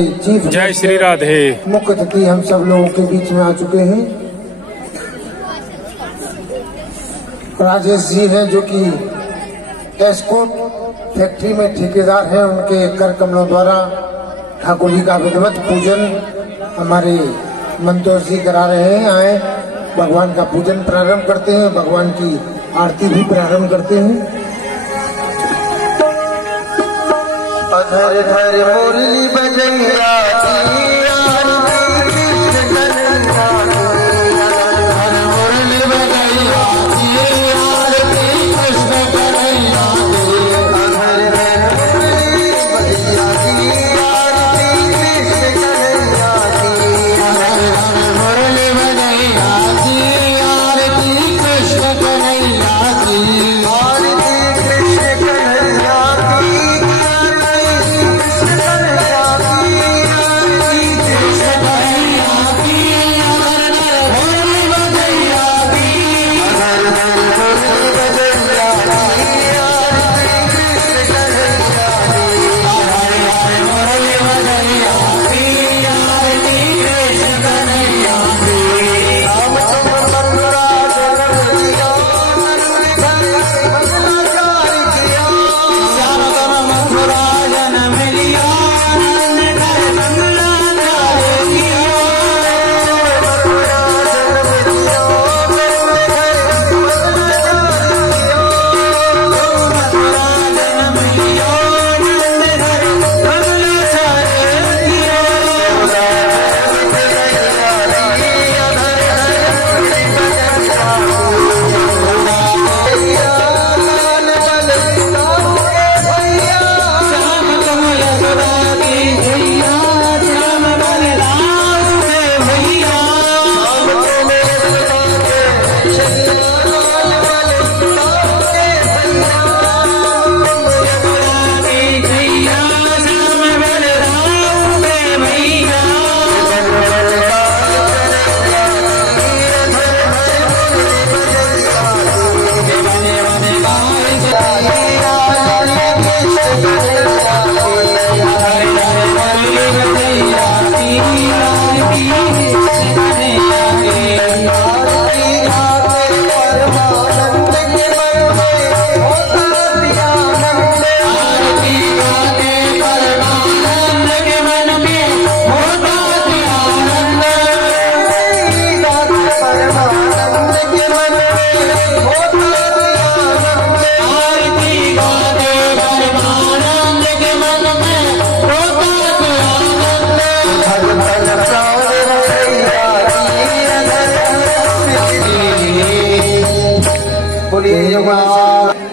जय श्री राधे। मुख्य अतिथि हम सब लोगों के बीच में आ चुके हैं। राजेश जी हैं जो कि एस्कॉर्ट फैक्ट्री में ठेकेदार हैं। उनके कर कमलों द्वारा ठाकुर जी का विधिवत पूजन हमारे मंतोष जी करा रहे हैं। आए भगवान का पूजन प्रारंभ करते हैं, भगवान की आरती भी प्रारंभ करते हैं। अधर धर मुरली बजैया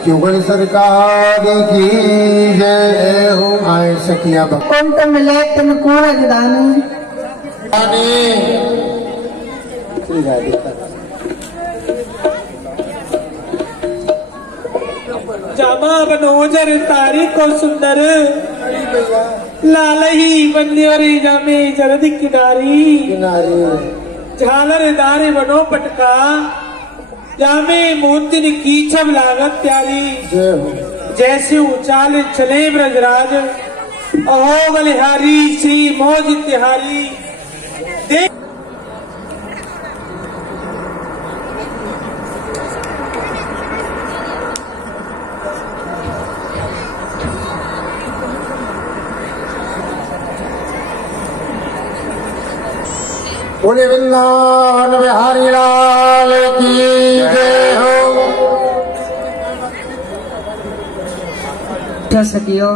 युगल सरकार की जय हो। आए सखिया कौन तो मिले तुम कौन अजदानी जामा बनोजर तारी को सुंदर लाल ही बंदेवरी जामे जरद किनारी झालर दारे बनो पटका जामे मोतिन कीचम लागत प्यारी जैसे उचाल चले ब्रजराज अहो बलिहारी श्री मौज तिहारी देख बोले वृंदावन बिहारी लाल की जय हो। सखियो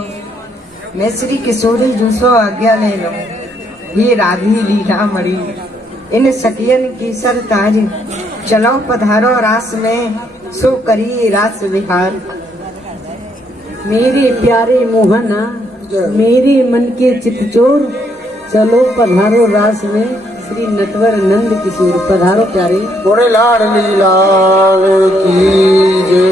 मैं श्री किशोरी जूसो आज्ञा ले लो। ये राधी लीला मरी इन सखियन की सर ताज चलो पधारो रास में सो करी रास विहार। मेरे प्यारे मोहना मेरे मन के चितचोर चलो पधारो रास में श्री नटवर नंद किशोर पधारो प्यारे। बोले लाडली लाल की जय।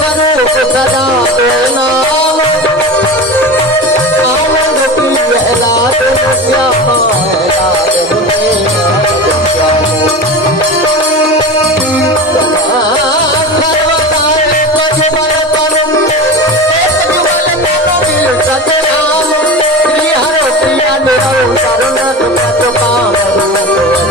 स्वरूप सदा दो नाम आनंद की लाल श्यामा लाल सर्वतारे प्रज्वल तरुण प्रज्वल तरुण सतराम श्री हर प्रिया निरंतर नट प्रतपाम रूप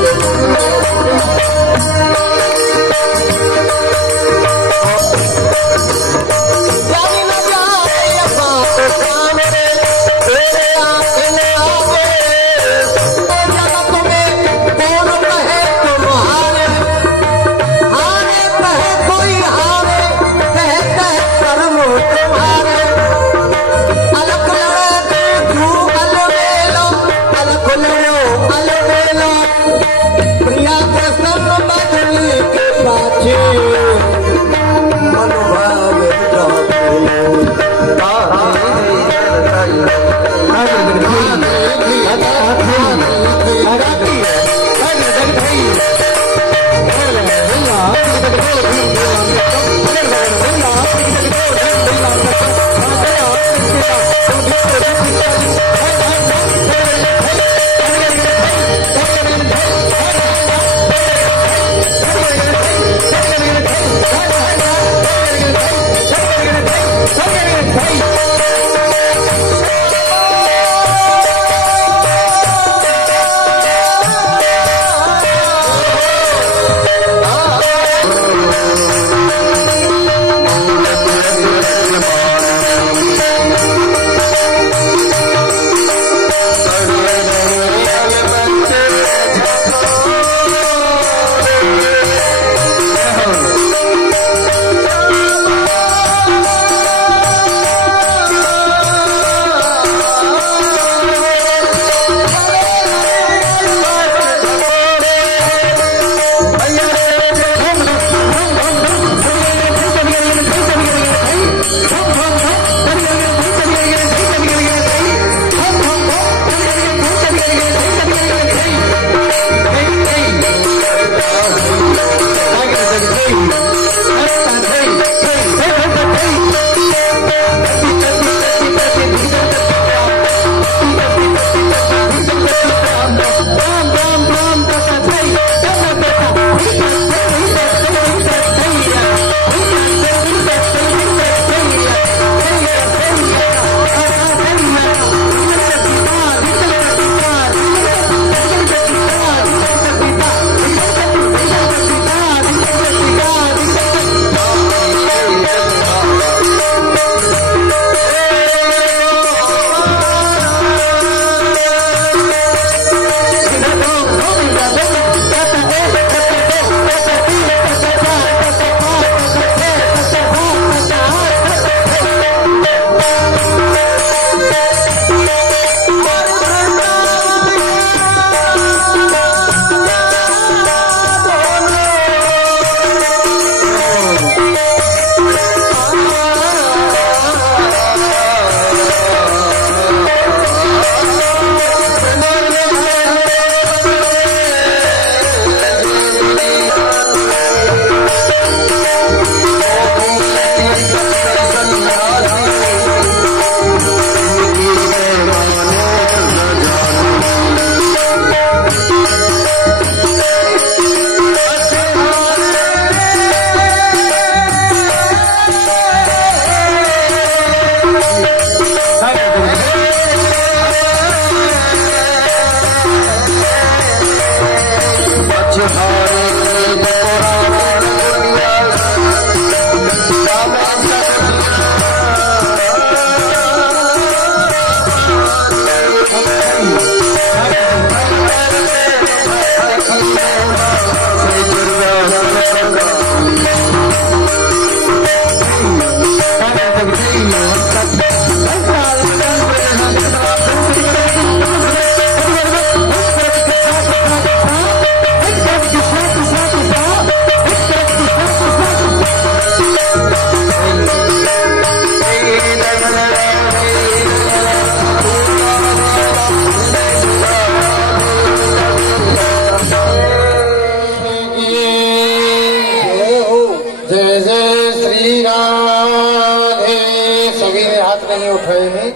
नहीं उठाए नहीं।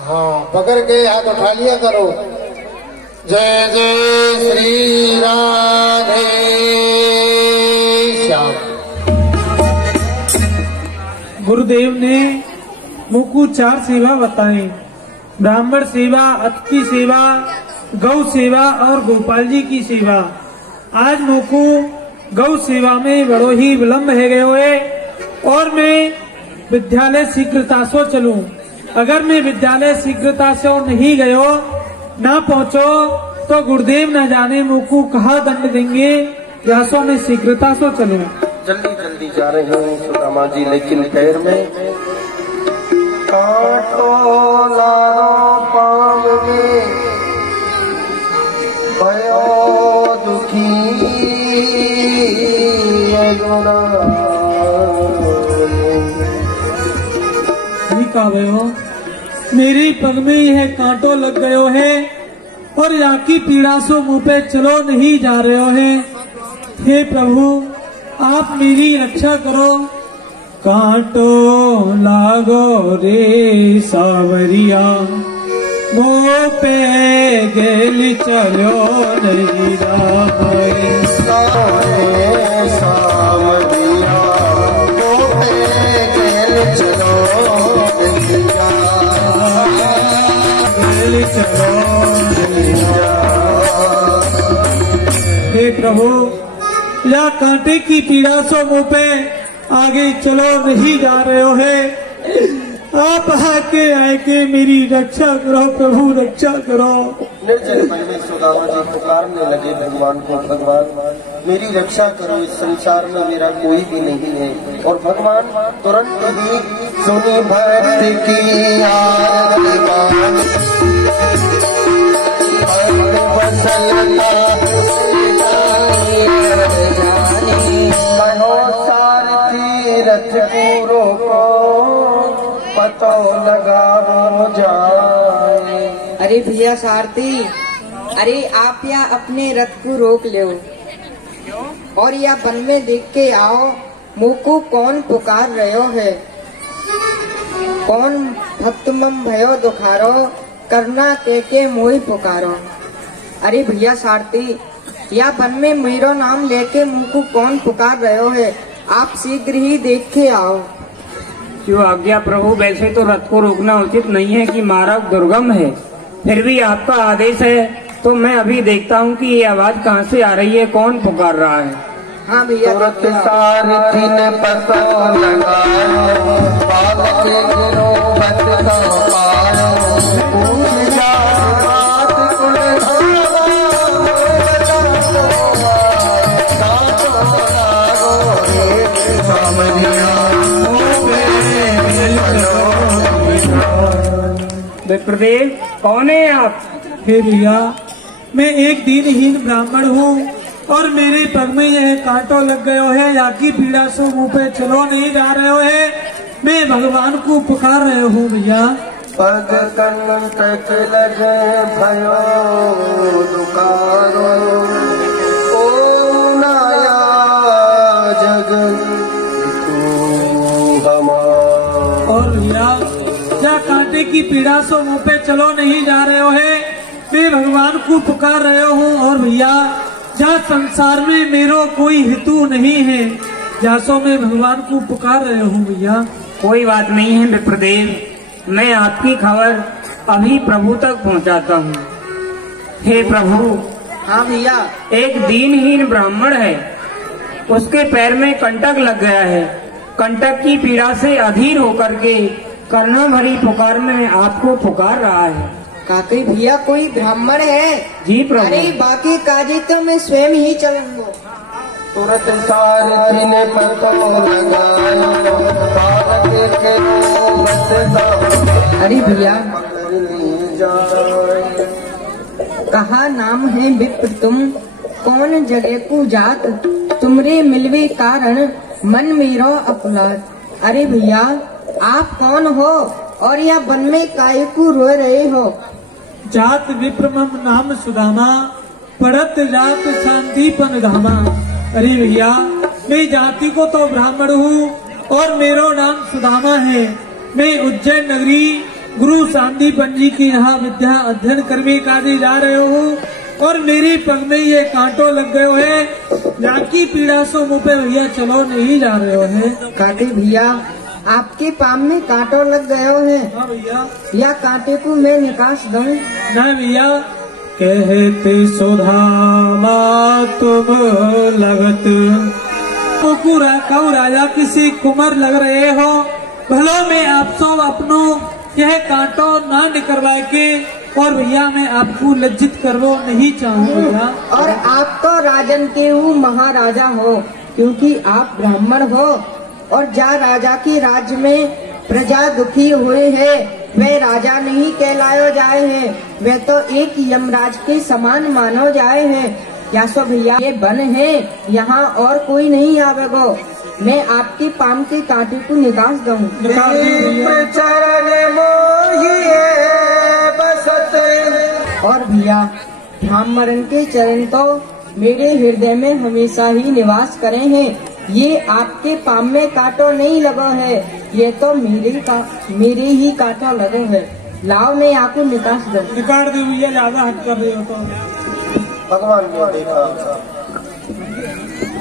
हाँ, पकड़ के हाथ उठा लिया करो। जय जय श्री राधे श्याम। गुरुदेव ने मुझको 4 सेवा बताई, ब्राह्मण सेवा, अतिथि सेवा, गौ सेवा और गोपाल जी की सेवा। आज मुझको गौ सेवा में बड़ो ही विलम्ब है गयो है और मैं विद्यालय शीघ्रता से चलूं। अगर मैं विद्यालय शीघ्रता से नहीं गयो, ना पहुंचो, तो गुरुदेव न जाने मुझको कहा दंड देंगे। यासो मैं शीघ्रता से चलूं। जल्दी जल्दी जा रहे हैं सुदामा जी, लेकिन पैर में कांटो लारो पाँव में भयो दुखी कहा भयो, मेरी पग में यह कांटो लग गयो है और यहाँ की पीड़ा से मुंह पे चलो नहीं जा रहे हो है। हे प्रभु, आप मेरी रक्षा करो। कांटो लागो रे सावरिया, मुँह पे गेली चलो नहीं राम। सावरिया मुँह पे गेली चलो हे प्रभु, या कांटे की पीड़ा से मुंह पे आगे चलो नहीं जा रहे हो है। आप आके मेरी रक्षा करो प्रभु, रक्षा करो। निर्जन वन में सुदामा जी पुकारने लगे भगवान को, भगवान मेरी रक्षा करो, इस संसार में मेरा कोई भी नहीं है। और भगवान तुरंत ही सुनी भक्त की आरती सारथी रथ पूरो को पतो लगाओ जाए। अरे भैया सारथी, अरे आप या अपने रथ को रोक लो और या वन में देख के आओ, मुझको कौन पुकार रहे है। कौन भक्त मम भयो दुखारो, करना के मोही पुकारो। अरे भैया सारथी, या वन में मेरो नाम लेके मुझको कौन पुकार रहे है, आप शीघ्र ही देख के आओ। क्यों आज्ञा प्रभु, वैसे तो रथ को रोकना उचित नहीं है कि मार्ग दुर्गम है, फिर भी आपका आदेश है तो मैं अभी देखता हूँ कि ये आवाज कहाँ से आ रही है, कौन पुकार रहा है। हाँ भैया, सारथी ने पता लगाया, बालक गिरो बत का पाया, पूछ जा बात कुल विप्रदेव, कौन है आप? हे भैया, मैं एक दीनहीन ब्राह्मण हूँ और मेरे पग में यह कांटो लग गयो है। यहाँ की पीड़ा से मुंह पे चलो नहीं जा रहे हो है। मैं भगवान को पुकार रहे हूँ भैया। पग कंटक लगे भयो दुकारो, ओ नाया जगन तू हमारा। और भैया, या कांटे की पीड़ा से मुंह पे चलो नहीं जा रहे हो है। मैं भगवान को पुकार रहे हूँ और भैया, जहाँ संसार में मेरो कोई हेतु नहीं है, जासो मैं भगवान को पुकार रहे हूँ भैया। कोई बात नहीं है विप्रदेव, मैं आपकी खबर अभी प्रभु तक पहुँचाता हूँ। हे प्रभु। हाँ भैया। एक दीनहीन ब्राह्मण है, उसके पैर में कंटक लग गया है। कंटक की पीड़ा से अधीर होकर के करना भरी पुकार में आपको पुकार रहा है। काकई भैया, कोई ब्राह्मण है? जी प्रभु। अरे बाकी काजी तो मैं स्वयं ही चलूंगा। तुरंत सारथी ने पतो लगाया, बालक के अरे भैया, कहा नाम है विप्र तुम, कौन जगह को जात, तुमरे मिलवे कारण मन मेरो अपलाद। अरे भैया, आप कौन हो और यह वन में काय को रो रहे हो? जात विप्रमम नाम सुदामा, पड़त जात शांतिपन धामा। अरे भैया, मैं जाति को तो ब्राह्मण हूँ और मेरो नाम सुदामा है, मैं उज्जैन नगरी गुरु सांदीपन जी की यहाँ विद्या अध्ययन करने का जा रहे हूँ और मेरी पग में ये कांटो लग गयो है। जाकी पीड़ा सो मुँह पे भैया चलो नहीं जा रहे हो है। कांटे भैया आपके पाम में कांटो लग गयो है। हाँ भैया। या कांटे को मैं निकास दूं? ना भैया। कहते सुधामा तुम लगत कुकुरा कौ राजा किसी कुमर लग रहे हो। भलो में आप सब अपनो यह कांटो ना निकलवा के और भैया मैं आपको लज्जित करवो नहीं चाहूँगा। और आप तो राजन के महाराजा हो, क्योंकि आप ब्राह्मण हो और जा राजा के राज्य में प्रजा दुखी हुए है वे राजा नहीं कहलायो जाए हैं, वे तो एक यमराज के समान मानो जाए हैं। या सो भैया ये बन है, यहाँ और कोई नहीं आवेगो। मैं आपके पाम के कांटे को निकास दूं। और भैया ब्राह्मण के चरण तो मेरे हृदय में हमेशा ही निवास करे हैं। ये आपके पाम में कांटो नहीं लगा है, ये तो मेरे ही कांटा लगे है। लाओ मैं आपको निकास दूं। निकाल दो भैया, ज्यादा हट कर रहे हो तो। भगवान ने देखा,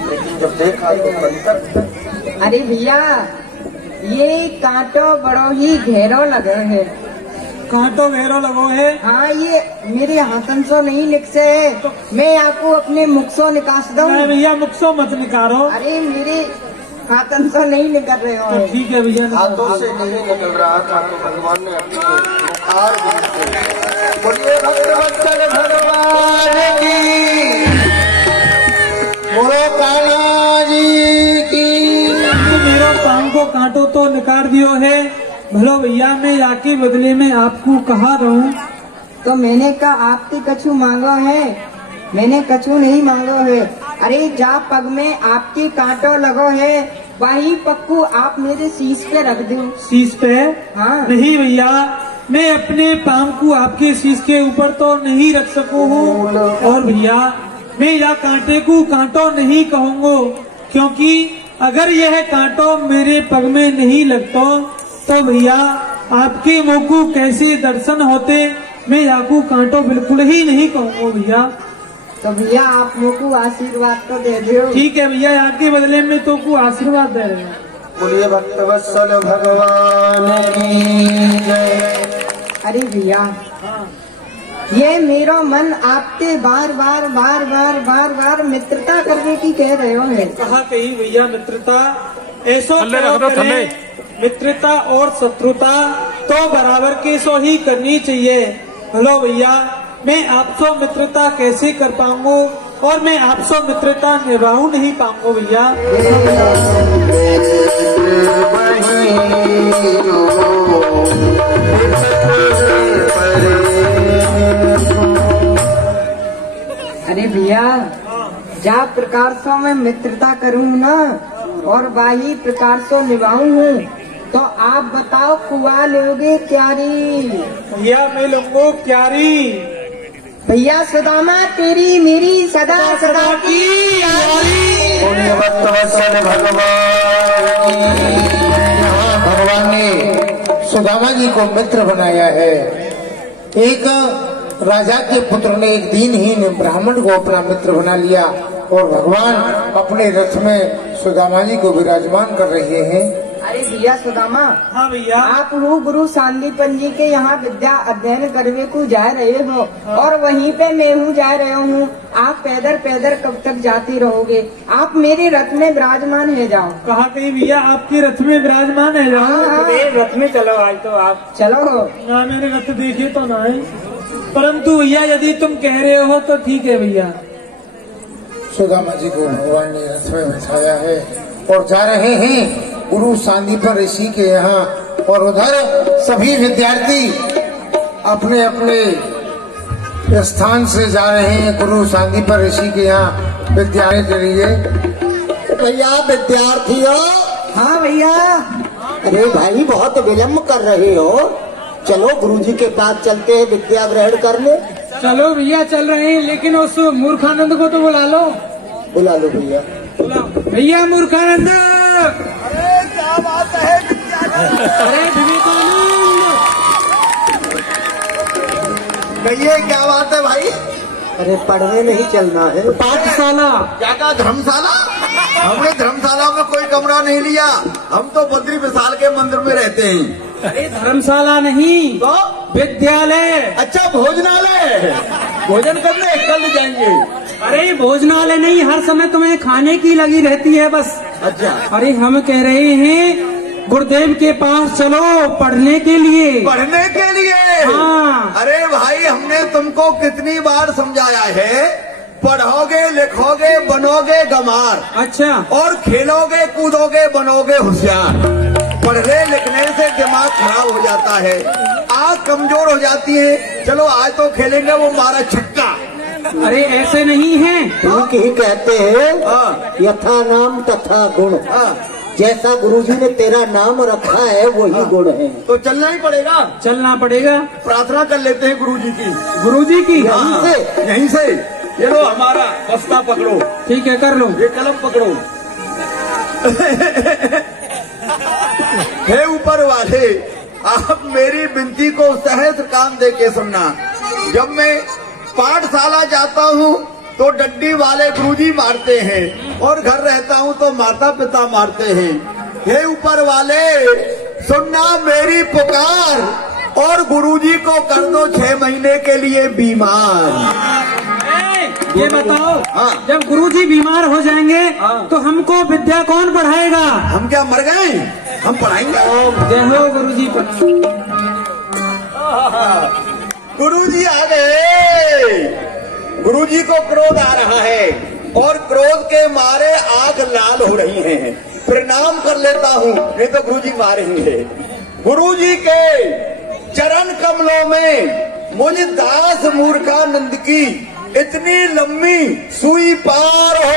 लेकिन जब देखा तो बनकर। अरे भैया ये कांटो बड़ो ही घेरो लगे है। कांटो घेरो लगो है? हाँ, ये मेरे हाथन सो नहीं निकसे है, तो मैं आपको अपने मुख सो निकास दूं। नहीं भैया मुख सो मत निकालो। अरे मेरे हाथन सो नहीं निकल रहे हो। तो ठीक है भैया। हाथों से नहीं निकल रहा था तो भगवान ने अपनी बुखार बोलिए भक्तवत्सल भगवान की, बोलो कान्हा जी की। मेरा पांव को कांटो तो निकाल दियो है। भलो भैया मैं जाके बदले में आपको कहा रहूं। तो मैंने कहा आपके कछु मांगो है, मैंने कछु नहीं मांगो है। अरे जा पग में आपके कांटो लगो है, वही पक्कू आप मेरे शीश पे रख दो। शीश पे? हाँ। नहीं भैया, मैं अपने पांव को आपके शीश के ऊपर तो नहीं रख सकूं हूँ। और भैया मैं यह कांटे को कांटो नहीं कहूँगा, क्योंकि अगर यह कांटो मेरे पग में नहीं लगता तो भैया आपके मुँह को कैसे दर्शन होते। मैं आपको कांटो बिल्कुल ही नहीं कहूँगा भैया। तो भैया आप मुझ को आशीर्वाद तो दे दो। ठीक है भैया, आपके बदले में तो को आशीर्वाद दे रहे हैं। बोलिए भक्तवत्सल भगवान की जय। अरे भैया ये मेरा मन आपके बार बार मित्रता करने की कह रहे हो है। कहा कही भैया मित्रता? ऐसो करें, मित्रता और शत्रुता तो बराबर के सो ही करनी चाहिए। हेलो भैया मैं आपसे मित्रता कैसे कर पाऊंगा और मैं आपसे मित्रता निभाऊ नहीं पाऊंगा भैया। अरे भैया जा प्रकार से मैं मित्रता करूँ ना और वही प्रकार से निभाऊ हूँ, तो आप बताओ कुआ लोगे क्यारी? भैया मैं लूंगो क्यारी। भैया सुदामा तेरी मेरी सदा सदा की यारी। बोलिए भक्तवत्सल भगवान की। भगवान ने सुदामा जी को मित्र बनाया है। एक राजा के पुत्र ने एक दीनहीन ब्राह्मण को अपना मित्र बना लिया और भगवान अपने रथ में सुदामा जी को विराजमान कर रहे हैं। अरे भैया सुदामा। हाँ भैया। आप गुरु सांदीपन जी के यहाँ विद्या अध्ययन करने को जा रहे हो और वहीं पे मैं हूँ जा रहा हूँ। आप पैदल कब तक जाते रहोगे? आप मेरे रथ में विराजमान है जाओ। कहा कहीं भैया आपके रथ में विराजमान है जाओ। हाँ। रथ में चलो आज तो आप चलो। ना मेरे रथ देखे तो ना है, परंतु भैया यदि तुम कह रहे हो तो ठीक है भैया। सुदामा जी को भगवान ने रथ में बिठाया है और जा रहे हैं गुरु सांदीपन ऋषि के यहाँ। और उधर सभी विद्यार्थी अपने अपने स्थान से जा रहे हैं गुरु सांदीपन ऋषि के यहाँ विद्यालय के लिए। भैया विद्यार्थियों। हाँ भैया। अरे भाई बहुत विलम्ब कर रहे हो, चलो गुरुजी के पास चलते हैं विद्या ग्रहण करने। चलो भैया चल रहे हैं, लेकिन उस मूर्खानंद को तो बुला लो। बुला लो भैया। भैया मूर्खानंद। अरे क्या बात है अरे बोलिए क्या बात है भाई? अरे पढ़ने नहीं चलना है। पाठशाला। क्या कहा? धर्मशाला? हमने धर्मशाला में कोई कमरा नहीं लिया, हम तो बद्री विशाल के मंदिर में रहते हैं। अरे धर्मशाला नहीं तो विद्यालय। अच्छा भोजनालय, भोजन करने कल जाएंगे। अरे भोजनालय नहीं, हर समय तुम्हें खाने की लगी रहती है बस। अच्छा अरे हम कह रहे हैं गुरुदेव के पास चलो पढ़ने के लिए। पढ़ने के लिए? हाँ। अरे भाई हमने तुमको कितनी बार समझाया है, पढ़ोगे लिखोगे बनोगे गंवार। अच्छा। और खेलोगे कूदोगे बनोगे होशियार। पढ़ने लिखने से दिमाग खराब हो जाता है, आँख कमजोर हो जाती है। चलो आज तो खेलेंगे वो मारा छक्का। अरे ऐसे नहीं है। ठीक ही कहते हैं, हाँ यथा नाम तथा गुण। हाँ, जैसा गुरुजी ने तेरा नाम रखा है वही गुण है। तो चलना ही पड़ेगा। चलना पड़ेगा। प्रार्थना कर लेते हैं गुरुजी की। गुरुजी की? यहीं से? यहीं से। ये लो हमारा बस्ता पकड़ो। ठीक है कर लो। ये कलम पकड़ो। हे ऊपर वाले, आप मेरी विनती को सहस्त्र काम दे के सुनना। जब मैं पाठशाला जाता हूँ तो डंडी वाले गुरुजी मारते हैं, और घर रहता हूँ तो माता पिता मारते हैं। हे ऊपर वाले, सुनना मेरी पुकार, और गुरुजी को कर दो 6 महीने के लिए बीमार। ये बताओ, हाँ। जब गुरुजी बीमार हो जाएंगे हाँ। तो हमको विद्या कौन पढ़ाएगा? हम क्या मर गए? हम पढ़ाएंगे। जय हो गुरुजी। गुरुजी आ गए। गुरुजी को क्रोध आ रहा है, और क्रोध के मारे आंख लाल हो रही है। प्रणाम कर लेता हूँ, नहीं तो गुरुजी मारेंगे। गुरुजी के चरण कमलों में मुझ दास मूर्खानंद की इतनी लंबी सुई पार हो।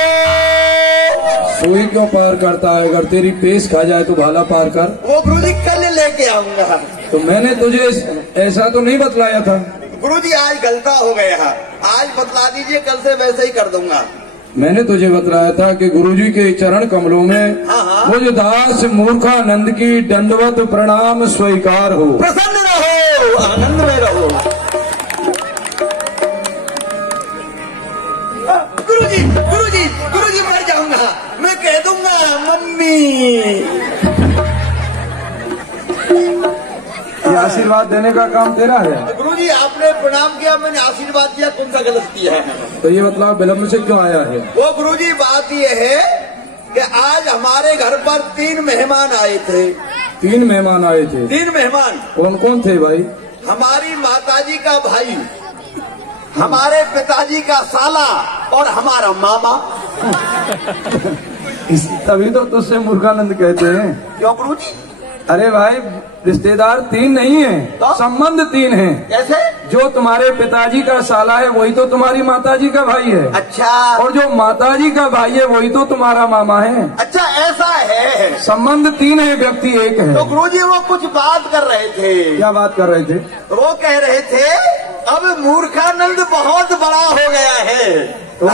सुई क्यों पार करता है? अगर तेरी पेश खा जाए तो भाला पार कर। वो गुरुजी कल लेके आऊंगा। तो मैंने तुझे ऐसा तो नहीं बतलाया था? गुरुजी आज गलता हो गया, आज बतला दीजिए, कल से वैसे ही कर दूंगा। मैंने तुझे बतलाया था कि गुरुजी के चरण कमलों में हाँ। मुझ दास मूर्खानंद की दंडवत प्रणाम स्वीकार हो। प्रसन्न रहो, आनंद में रहो। गुरुजी गुरुजी गुरुजी मर जाऊंगा, मैं कह दूंगा मम्मी। ये आशीर्वाद देने का काम तेरा है? गुरुजी आपने प्रणाम किया, मैंने आशीर्वाद दिया, कौन सा गलत किया है? तो ये मतलब विलम्ब से क्यों आया है? वो गुरुजी बात ये है कि आज हमारे घर पर 3 मेहमान आए थे। 3 मेहमान आए थे? 3 मेहमान। कौन कौन थे भाई? हमारी माताजी का भाई, हमारे पिताजी का साला, और हमारा मामा। तभी तो तुझसे मूर्खानंद कहते हैं। क्यों गुरुजी? अरे भाई, रिश्तेदार 3 नहीं है, तो? संबंध 3 है। कैसे? जो तुम्हारे पिताजी का साला है वही तो तुम्हारी माताजी का भाई है। अच्छा। और जो माताजी का भाई है वही तो तुम्हारा मामा है। अच्छा ऐसा है। संबंध 3 है, व्यक्ति 1 है। तो गुरुजी वो कुछ बात कर रहे थे। क्या बात कर रहे थे? वो कह रहे थे अब मूर्खानंद बहुत बड़ा हो गया है, तो?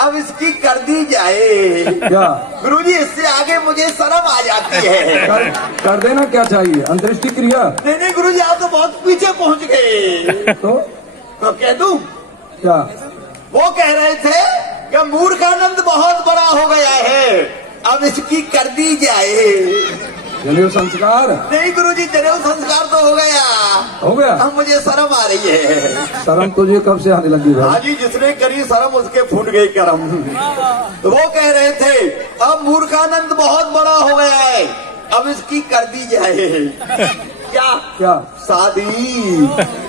अब इसकी कर दी जाए। क्या? गुरुजी इससे आगे मुझे शर्म आ जाती है। कर देना क्या चाहिए? अंत्येष्टि क्रिया? नहीं गुरुजी आप तो बहुत पीछे पहुंच गए। तो कह दूं? क्या? वो कह रहे थे कि मूर्खानंद बहुत बड़ा हो गया है, अब इसकी कर दी जाए। जनेऊ संस्कार? नहीं गुरुजी, जनेऊ संस्कार तो हो गया। हो गया? अब मुझे शर्म आ रही है। शर्म तुझे कब से आने लगी भाई? हाजी जिसने करी शर्म उसके फूट गई करम। तो वो कह रहे थे अब मूर्खानंद बहुत बड़ा हो गया है, अब इसकी कर दी जाए। क्या? क्या? शादी।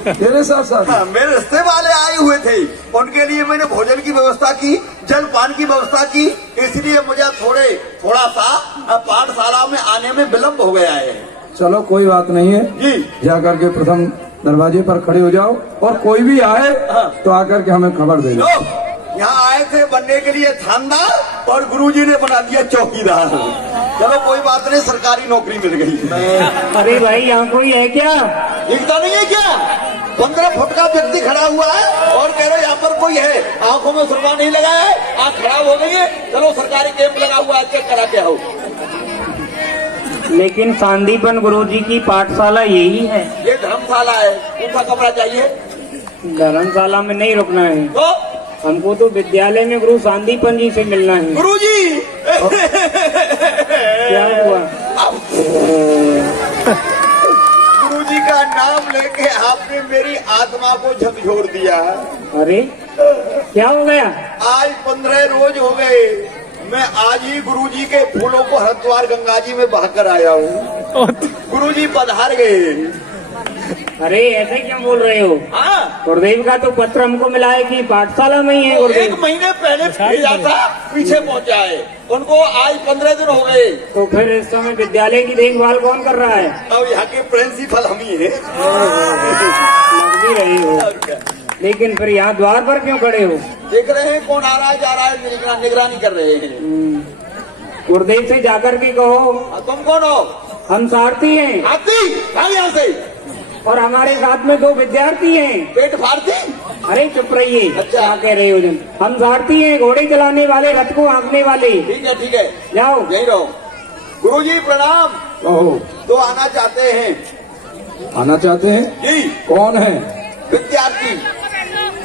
तेरे साथ साथ? हाँ, मेरे रिश्ते वाले आए हुए थे, उनके लिए मैंने भोजन की व्यवस्था की, जल पान की व्यवस्था की, इसलिए मुझे थोड़ा सा पाठशाला में आने में विलम्ब हो गया है। चलो कोई बात नहीं है जी। जाकर के प्रथम दरवाजे पर खड़े हो जाओ, और कोई भी आए तो आकर के हमें खबर दे दो। यहाँ आए थे बनने के लिए थानेदार, और गुरुजी ने बना दिया चौकीदार। चलो कोई बात नहीं, सरकारी नौकरी मिल गई। अरे भाई यहाँ कोई है क्या? दिखता नहीं है क्या? 15 फुट का व्यक्ति खड़ा हुआ है और कह रहे यहाँ पर कोई है, आंखों में सुरमा नहीं लगाया है, आंख खराब हो गई है, चलो सरकारी कैंप लगा हुआ है, चेक करा के आओ। लेकिन सांदीपन गुरुजी की पाठशाला यही है। ये धर्मशाला है, कौन सा कमरा चाहिए? धर्मशाला में नहीं रुकना है, तो हमको तो विद्यालय में गुरु सांदीपन जी से मिलना है। गुरुजी क्या हुआ? गुरुजी का नाम लेके आपने मेरी आत्मा को झकझोर दिया। अरे क्या हो गया? आज 15 रोज हो गए, मैं आज ही गुरुजी के फूलों को हरिद्वार गंगा जी में बहाकर आया हूँ। गुरुजी पधार गए। अरे ऐसे क्यों बोल रहे हो? हाँ, गुरुदेव का तो पत्र हमको मिला है कि पाठशाला में ही है। गुरुदेव 1 महीने पहले भेजा था, पीछे पहुंचा है, उनको आज 15 दिन हो गए। तो फिर इस समय विद्यालय की देखभाल कौन कर रहा है? अब यहाँ के प्रिंसिपल हम ही है। लग भी रहे हो, लेकिन फिर यहाँ द्वार पर क्यों खड़े हो? देख रहे हैं कौन आ रहा है जा रहा है, निगरानी कर रहे हैं। गुरुदेव से जाकर के कहो तुम कौन हो? हम सारथी हैं। आती यहाँ से, और हमारे साथ में 2 विद्यार्थी हैं। पेट फाड़ती। अरे चुप रहिए। अच्छा। क्या कह रहे हो? हम सारथी हैं, घोड़े चलाने वाले, रथ को हाँकने वाले। ठीक है, जाओ यही रहो। गुरुजी प्रणाम। ओह, तो आना चाहते हैं आना चाहते हैं? जी। कौन है? विद्यार्थी।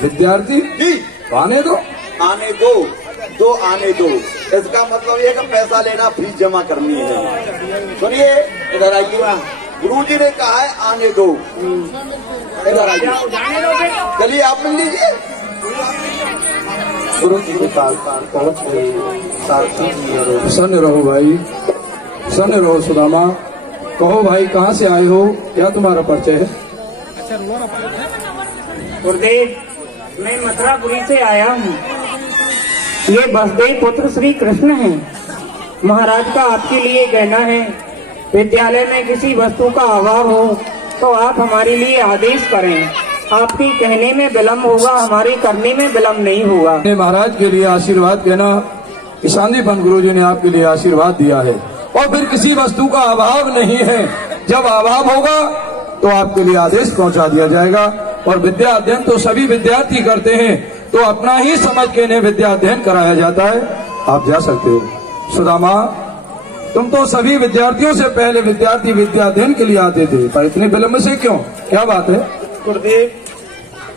विद्यार्थी? जी। आने दो। आने दो आने दो। इसका मतलब ये कि पैसा लेना, फीस जमा करनी है। सुनिए, इधर आइए। गुरुजी ने कहा है आने दो। इधर आइए, चलिए आप मिल लीजिए। गुरुजी के पास पहुंच गए। सारथी जी और प्रसन्न रहो भाई, प्रसन्न रहो। सुदामा, कहो भाई कहाँ से आए हो, क्या तुम्हारा परिचय है? गुरुदेव, मैं मथुरापुरी से आया हूँ। ये वसुदेव पुत्र श्री कृष्ण हैं। महाराज का आपके लिए कहना है, विद्यालय में किसी वस्तु का अभाव हो तो आप हमारे लिए आदेश करें। आपके कहने में विलम्ब होगा, हमारे करने में विलम्ब नहीं होगा। महाराज के लिए आशीर्वाद कहना कि सांदीपन गुरुजी ने आपके लिए आशीर्वाद दिया है, और फिर किसी वस्तु का अभाव नहीं है। जब अभाव होगा तो आपके लिए आदेश पहुंचा दिया जाएगा। और विद्या अध्ययन तो सभी विद्यार्थी करते हैं, तो अपना ही समझ के इन्हें विद्या अध्ययन कराया जाता है। आप जा सकते हो। सुदामा, तुम तो सभी विद्यार्थियों से पहले विद्यार्थी विद्या अध्ययन के लिए आते थे, पर इतने विलम्ब से क्यों? क्या बात है? गुरुदेव,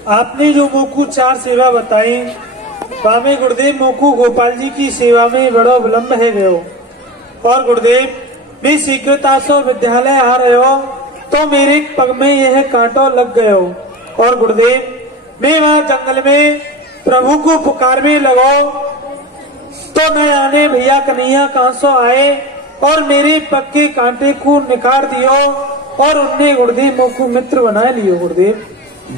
आपने जो मोकू 4 सेवा बताई, वामे गुरुदेव मोकू गोपाल जी की सेवा में बड़ो विलम्ब है गयो। और गुरुदेव, भी शीघ्रता से विद्यालय आ रहे हो तो मेरे पग में यह कांटो लग गयो। और गुरुदेव, मैं वहाँ जंगल में प्रभु को पुकारने लगो तो न आने भैया कन्हैया कहाँ से आए और मेरे पग के कांटे को निकाल दियो, और उनने गुरुदेव मोकू मित्र बना लियो। गुरुदेव,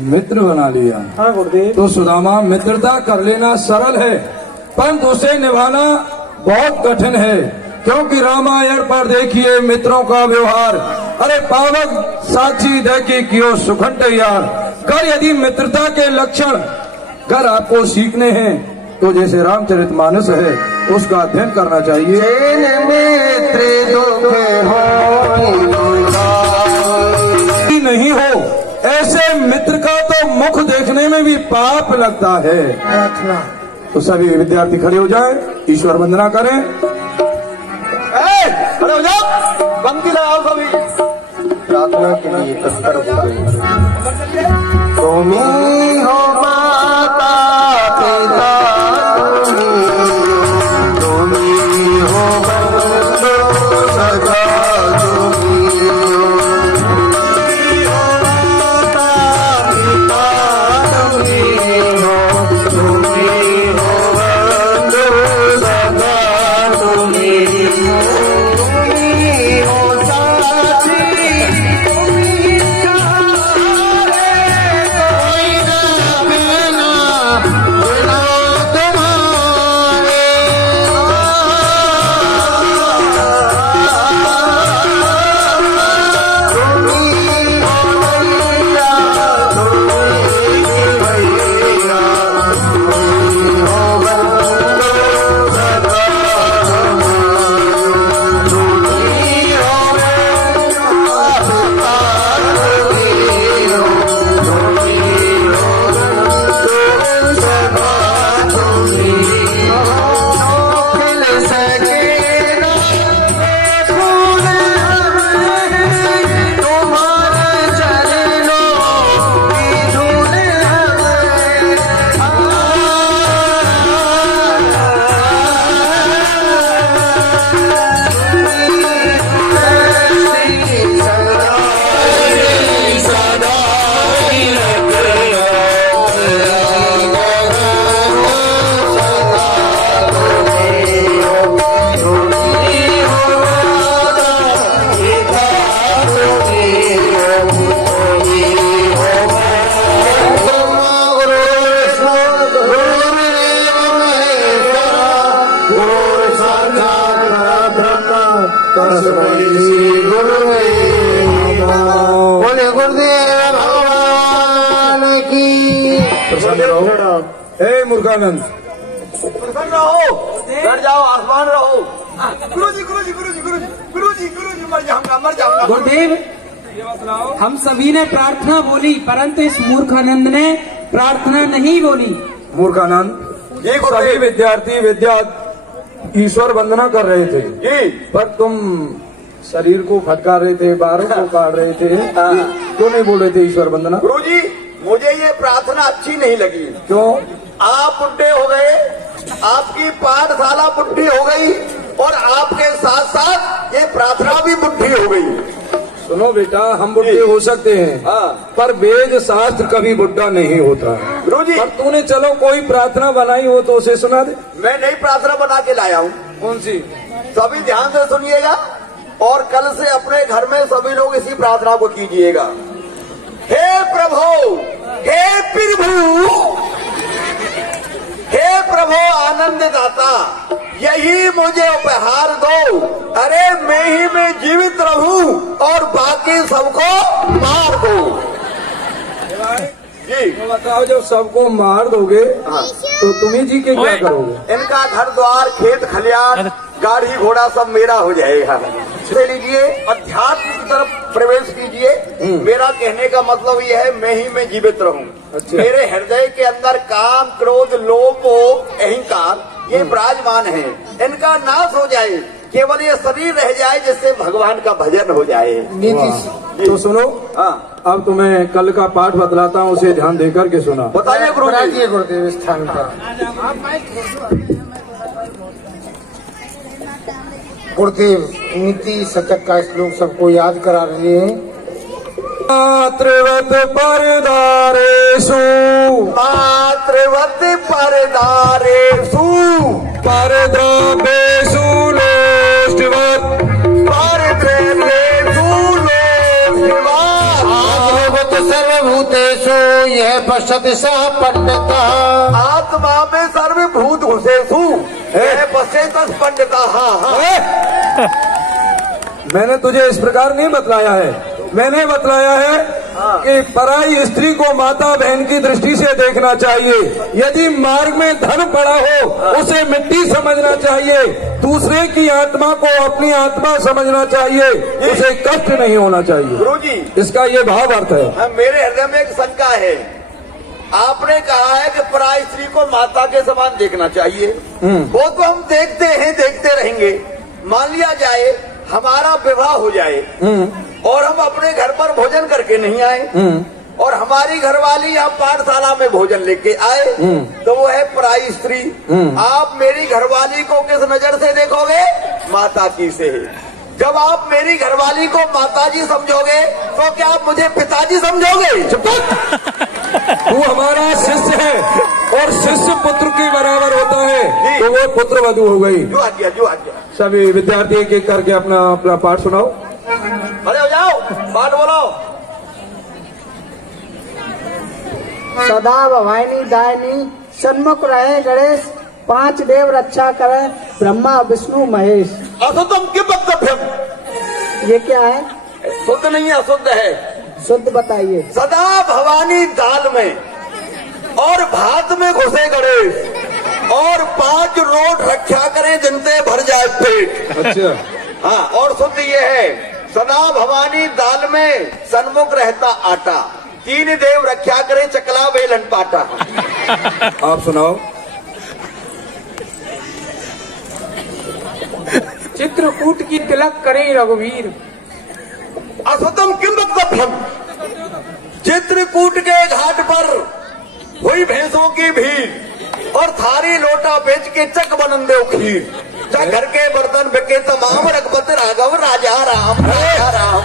मित्र बना लिया? हाँ गुरुदेव। तो सुदामा, मित्रता कर लेना सरल है, परंतु उसे निभाना बहुत कठिन है, क्योंकि रामायण पर देखिए मित्रों का व्यवहार। अरे पावक साक्षी देखी कियो सुखंड यार। कर यदि मित्रता के लक्षण कर आपको सीखने हैं तो जैसे रामचरितमानस है उसका अध्ययन करना चाहिए। नहीं हो ऐसे मित्र का तो मुख देखने में भी पाप लगता है। तो सभी विद्यार्थी खड़े हो जाएं, ईश्वर वंदना करें। खड़े हो जाओ, पंक्ति लगाओ सभी। प्रार्थना के लिए तत्पर हो गए। तुम्हीं हो माता पिता, तुम्हीं हो बंधु सखा, तुम्हीं हो माता पिता, तुम्हीं हो बंधु सखा, तुम्हीं हो साथी, तुम्हीं सहारे, कोई ना प्रसन्न रहो। हे मूर्खानंद, प्रसन्न रहो, बैठ जाओ, आसमान रहो। गुरुजी गुरुजी गुरुजी गुरुजी गुरुजी गुरुजी मर जाऊंगा। गुरुदेव, हम सभी ने प्रार्थना बोली, परंतु इस मूर्खानंद ने प्रार्थना नहीं बोली। मूर्खानंद, ये सभी विद्यार्थी विद्या ईश्वर वंदना कर रहे थे जी, पर तुम शरीर को फटकार रहे थे, बारों को काट रहे थे, क्यों नहीं बोल रहे थे ईश्वर वंदना? गुरुजी मुझे ये प्रार्थना अच्छी नहीं लगी। क्यों? आप बुढ़े हो गए, आपकी पाठशाला बुढ़ी हो गई और आपके साथ साथ ये प्रार्थना भी बुढ़ी हो गई। सुनो बेटा, हम बुढ़े हो सकते हैं, पर वेद शास्त्र कभी बुढ़ा नहीं होता। गुरुजी, पर तूने चलो कोई प्रार्थना बनाई हो तो उसे सुना दे। मैं नई प्रार्थना बना के लाया हूँ। कौन सी? सभी ध्यान से सुनिएगा और कल से अपने घर में सभी लोग इसी प्रार्थना को कीजिएगा। हे प्रभु, हे प्रभु, हे प्रभु आनंद दाता, यही मुझे उपहार दो। अरे मैं ही में जीवित रहूं और बाकी सबको मार दो। जी तो बताओ, जब सबको मार दोगे तो तुम्ही जी के क्या करोगे? इनका घर द्वार खेत खलियान गाड़ी घोड़ा सब मेरा हो जाएगा। ले लीजिए, अध्यात्म की तरफ प्रवेश कीजिए। मेरा कहने का मतलब यह है, मैं ही में जीवित रहूं। अच्छा। मेरे हृदय के अंदर काम, क्रोध, लोभ, अहंकार ये विराजमान है, इनका नाश हो जाए, केवल ये शरीर रह जाए, जिससे भगवान का भजन हो जाए। तो सुनो, अब तुम्हें कल का पाठ बतलाता हूँ, उसे ध्यान देकर के सुना। बताइए गुरुजी। गुरुदेव स्थान पर गुरुदेव नीति शतक का श्लोक सबको याद करा रहे हैं। मातृवत परदारेषु, मातृवत परदारेषु, परद्रव्येषु लोष्टवत्, परद्रव्येषु लोष्टवत्, आत्मवत् सर्वभूतेषु यह पश्यति सः पंडितः। आत्मा में सर्वभूत घुसेषु यह पश्येत पंडितः। मैंने तुझे इस प्रकार नहीं बतलाया है, मैंने बतलाया है कि पराई स्त्री को माता बहन की दृष्टि से देखना चाहिए। यदि मार्ग में धन पड़ा हो उसे मिट्टी समझना चाहिए, दूसरे की आत्मा को अपनी आत्मा समझना चाहिए, उसे कष्ट नहीं होना चाहिए। गुरुजी, इसका ये भाव अर्थ है। मेरे हृदय में एक शंका है। आपने कहा है कि पराई स्त्री को माता के समान देखना चाहिए, वो तो हम देखते हैं, देखते रहेंगे। मान लिया जाए हमारा विवाह हो जाए और हम अपने घर पर भोजन करके नहीं आए और हमारी घरवाली यहाँ पाठशाला में भोजन लेके आए, तो वो है पराई स्त्री। आप मेरी घरवाली को किस नजर से देखोगे? माता की से। जब आप मेरी घरवाली को माताजी समझोगे तो क्या आप मुझे पिताजी समझोगे? तू हमारा शिष्य है और शिष्य पुत्र के बराबर होता है, तो वो पुत्र वधू हो गई। जो आज्ञा, जो आज्ञा। सभी विद्यार्थी एक एक करके अपना अपना पाठ सुनाओ। खड़े हो जाओ, पाठ बोलो। सदा भवानी दायनी सन्मुख रहे गणेश, 5 देव रक्षा करे ब्रह्मा विष्णु महेश। अशुद्धम किम वक्तव्यम? ये क्या है? शुद्ध नहीं है, अशुद्ध है। शुद्ध बताइए। सदा भवानी दाल में और भात में घुसे गणेश और 5 रोट रक्षा करें जिनसे भर जाए पेट। अच्छा। हाँ, और शुद्ध ये है, सदा भवानी दाल में सन्मुख रहता आटा, 3 देव रक्षा करें चकला बेलन पाटा। आप सुनाओ। चित्रकूट की तिलक करे रघुवीर। अशुद्धम किम वक्तव्यम? चित्रकूट के घाट पर हुई भैंसों की भीड़ और थारी लोटा बेच के चक बनन दे खीर, घर के बर्तन बिके तमाम रघुपति राघव राजा राम राजा राम।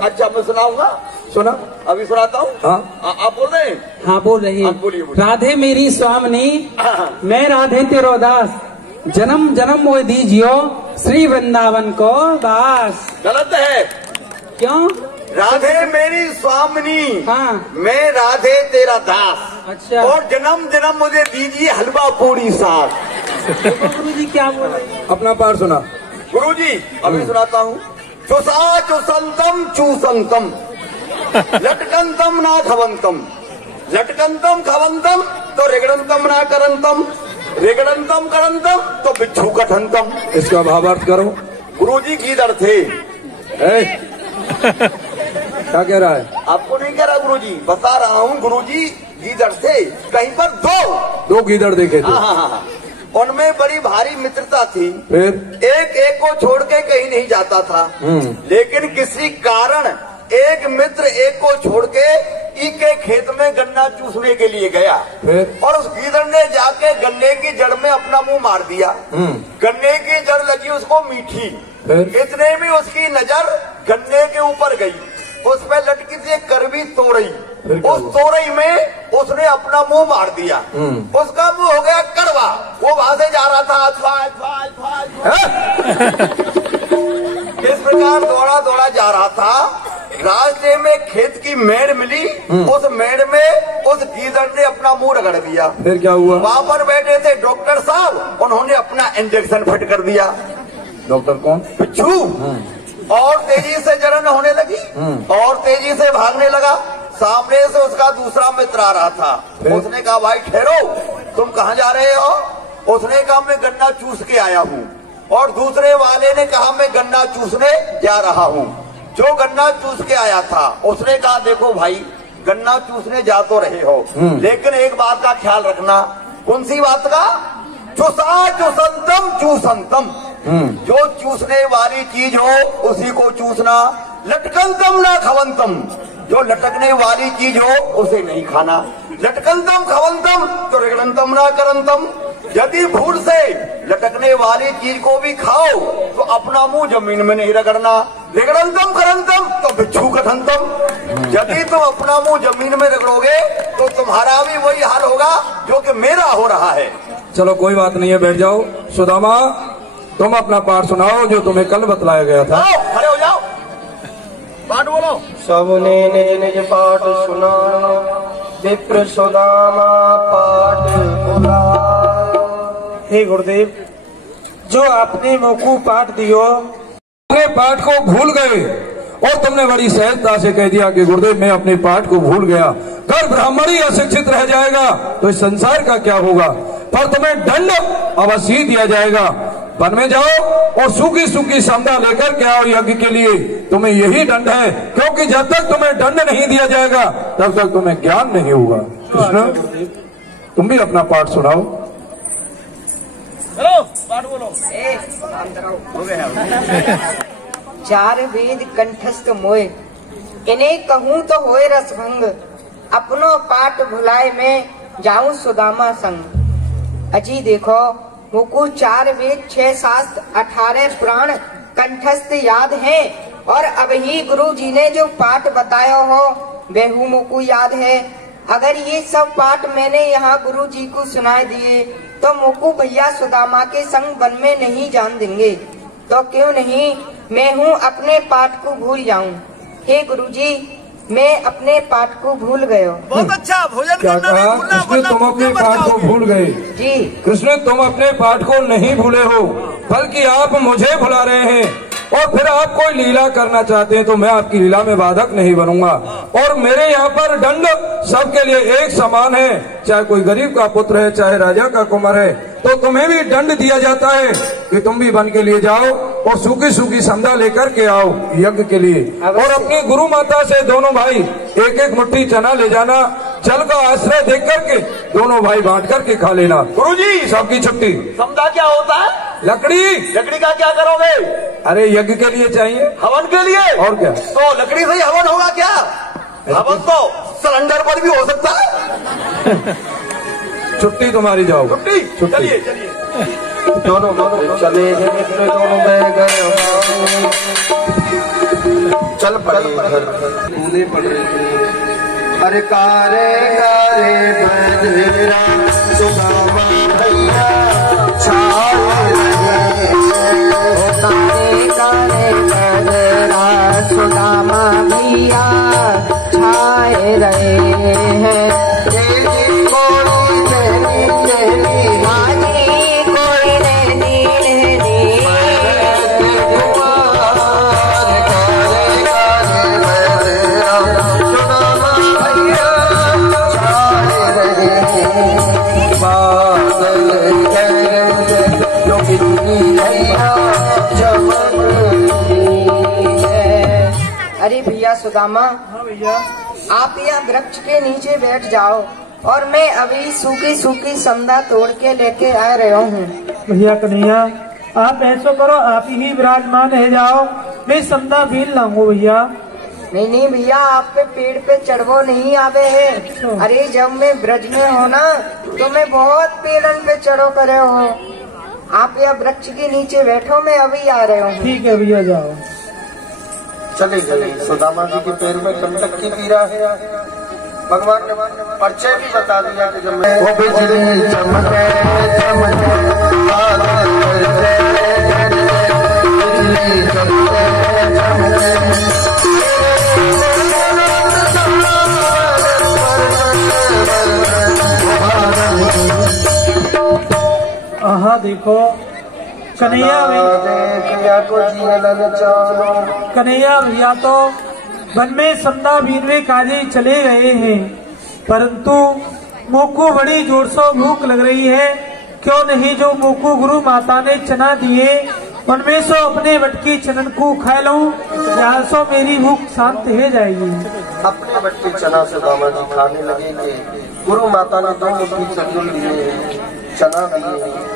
अच्छा, मैं सुनाऊंगा। सुना, अभी सुनाता हूँ। हाँ। आप बोल रहे हैं? हाँ, बोल रही आप बोलिए, बोलिए। राधे मेरी स्वामिनी, मैं राधे तेरो दास, जन्म जन्म मोह दीजियो श्री वृंदावन को दास। गलत है। क्यों? राधे मेरी स्वामिनी, हाँ। मैं राधे तेरा दास। अच्छा। और जन्म जन्म मुझे दीजिए हलवा पूरी साग। गुरु जी क्या बोल रहे हैं? अपना पाठ सुना। गुरुजी, अभी सुनाता हूँ। चुसा चुसंतम चूसंतम लटकंतम नाथवंतम लटकंतम खवंतम तो रिगड़ंतम ना करंतम, रिगड़ंतम करंतम तो बिच्छू कठंतम। इसका भावार्थ करो। गुरुजी गीदड़ थे। क्या कह रहा है? आपको नहीं कह रहा गुरुजी, बता रहा हूँ। गुरुजी गीदड़ थे, कहीं पर दो गीदड़ देखे थे। हाँ। उनमें बड़ी भारी मित्रता थी। फिर एक एक को छोड़ के कहीं नहीं जाता था, लेकिन किसी कारण एक मित्र एक को छोड़ के ई के खेत में गन्ना चूसने के लिए गया। और उस गीदड़ ने जाके गन्ने की जड़ में अपना मुंह मार दिया। गन्ने की जड़ लगी उसको मीठी। इतने में उसकी नजर गन्ने के ऊपर गई, उस पे लटकी थी एक करवी तोरई। उस तोरई में उसने अपना मुंह मार दिया। उसका मुंह हो गया कड़वा। वो वहां से जा रहा था, इस प्रकार दौड़ा दौड़ा जा रहा था। रास्ते में खेत की मेड़ मिली, उस मेड़ में उस गीदड़ ने अपना मुंह रगड़ दिया। फिर क्या हुआ? वहां पर बैठे थे डॉक्टर साहब, उन्होंने अपना इंजेक्शन फिट कर दिया। डॉक्टर कौन? बिच्छू। और तेजी से जलन होने लगी और तेजी से भागने लगा। सामने से उसका दूसरा मित्र आ रहा था। उसने कहा भाई ठहरो, तुम कहाँ जा रहे हो? उसने कहा मैं गन्ना चूस के आया हूँ। और दूसरे वाले ने कहा मैं गन्ना चूसने जा रहा हूँ। जो गन्ना चूस के आया था उसने कहा देखो भाई, गन्ना चूसने जा तो रहे हो, लेकिन एक बात का ख्याल रखना। कौन सी बात का? चूसा चूसंतम चूसंतम, जो चूसने वाली चीज हो उसी को चूसना। लटकंतम ना खवंतम, जो लटकने वाली चीज हो उसे नहीं खाना। लटकंतम खवंतम तो रिगड़ंतम ना करंतम, यदि भूल से लटकने वाली चीज को भी खाओ तो अपना मुंह जमीन में नहीं रगड़ना। रिगड़ंतम करंतम तो बिच्छू कठंतम, यदि तुम अपना मुंह जमीन में रगड़ोगे तो तुम्हारा भी वही हाल होगा जो कि मेरा हो रहा है। चलो कोई बात नहीं है, बैठ जाओ। सुदामा तुम अपना पाठ सुनाओ जो तुम्हें कल बतलाया गया था। खड़े हो जाओ, पाठ बोलो। सबने निज निज पाठ सुना, विप्र सुदामा पाठ बोला। हे गुरुदेव, जो आपने मोकू पाठ दियो, अपने पाठ को भूल गए और तुमने बड़ी सहजता से कह दिया कि गुरुदेव मैं अपने पाठ को भूल गया। अगर ब्राह्मण ही अशिक्षित रह जाएगा तो इस संसार का क्या होगा? पर तुम्हें दंड अवश्य दिया जाएगा। वन में जाओ और सूखी सूखी समदा लेकर के आओ यज्ञ के लिए। तुम्हें यही दंड है, क्योंकि जब तक तुम्हें दंड नहीं दिया जाएगा तब तक तुम्हें ज्ञान नहीं होगा। कृष्ण तुम भी अपना पाठ सुनाओ। चलो पाठ बोलो। चार वेद कंठस्थ मोय, इन्हें कहूँ तो होए रसभंग। अपनो पाठ भुलाए में जाऊं सुदामा संग। अजी देखो, मुझको 4 वेद 6 शास्त्र 18 पुराण कंठस्थ याद हैं, और अब ही गुरु जी ने जो पाठ बताया हो वह मुझको याद है। अगर ये सब पाठ मैंने यहाँ गुरु जी को सुनाए दिए तो मुझको भैया सुदामा के संग वन में नहीं जान देंगे। तो क्यों नहीं मैं हूँ अपने पाठ को भूल जाऊँ। हे गुरु जी, मैं अपने पाठ को भूल गए। बहुत अच्छा। भोजन क्या कहा? कृष्ण तुम अपने पाठ को भूल गए। जी कृष्ण तुम अपने पाठ को नहीं भूले हो, बल्कि आप मुझे भुला रहे हैं। और फिर आप कोई लीला करना चाहते हैं तो मैं आपकी लीला में बाधक नहीं बनूंगा। और मेरे यहाँ पर दंड सबके लिए एक समान है, चाहे कोई गरीब का पुत्र है चाहे राजा का कुंवर है। तो तुम्हें भी दंड दिया जाता है कि तुम भी वन के लिए जाओ और सूखी सूखी समदा लेकर के आओ यज्ञ के लिए। और अपनी गुरु माता से दोनों भाई एक एक मुट्ठी चना ले जाना। जल का आश्रय देख करके दोनों भाई बांट करके खा लेना। गुरुजी सबकी छुट्टी। समदा क्या होता है? लकड़ी। लकड़ी का क्या करोगे? अरे यज्ञ के लिए चाहिए, हवन के लिए। और क्या? तो लकड़ी से ही हवन होगा क्या? हवन तो सिलेंडर पर भी हो सकता है। छुट्टी तुम्हारी, जाओ। छुट्टी। चलिए दोनों चले मित्र दोनों गए चल पड़े घर पड़ रहे। अरे कारे कारे बदरा सुदामा भैया छाए रहे। कारे कारे बदरा सुदामा भैया छाए रहे हैं। अरे भैया सुदामा, हाँ भैया। आप यह वृक्ष के नीचे बैठ जाओ और मैं अभी सूखी सूखी समदा तोड़ के लेके आ रहा हूँ। भैया कन्हैया, आप ऐसा करो, आप ही विराजमान रह जाओ, मैं समदा बीन लाऊंगा भैया। नहीं नहीं भैया, आप पे पेड़ पे चढ़वो नहीं आवे है। अरे जब मैं ब्रज में हो ना तो मैं बहुत पेड़न पे चढ़ो करे हो। आप यह वृक्ष के नीचे बैठो, मैं अभी आ रहे हूँ। ठीक है भैया, जाओ। चले गए। सुदामा जी के पैर में कंटक की पीड़ा है। भगवान ने परिचय भी बता दिया कि जब मैं वो बिजली चमके चमके हाँ देखो कन्हैया कन्हैया भैया तो वन में समदा बीनवे काजे चले गए हैं, परंतु मोको बड़ी जोर से भूख लग रही है। क्यों नहीं जो मोको गुरु माता ने चना दिए उनमें से अपने बटकी चनन को खा लूं, यहाँ सो मेरी भूख शांत हो जाएगी। अपने बटकी चना सुदामा जी खाने लगेंगे। गुरु माता ने 2 मुट्ठी चने दिए, चना दिए।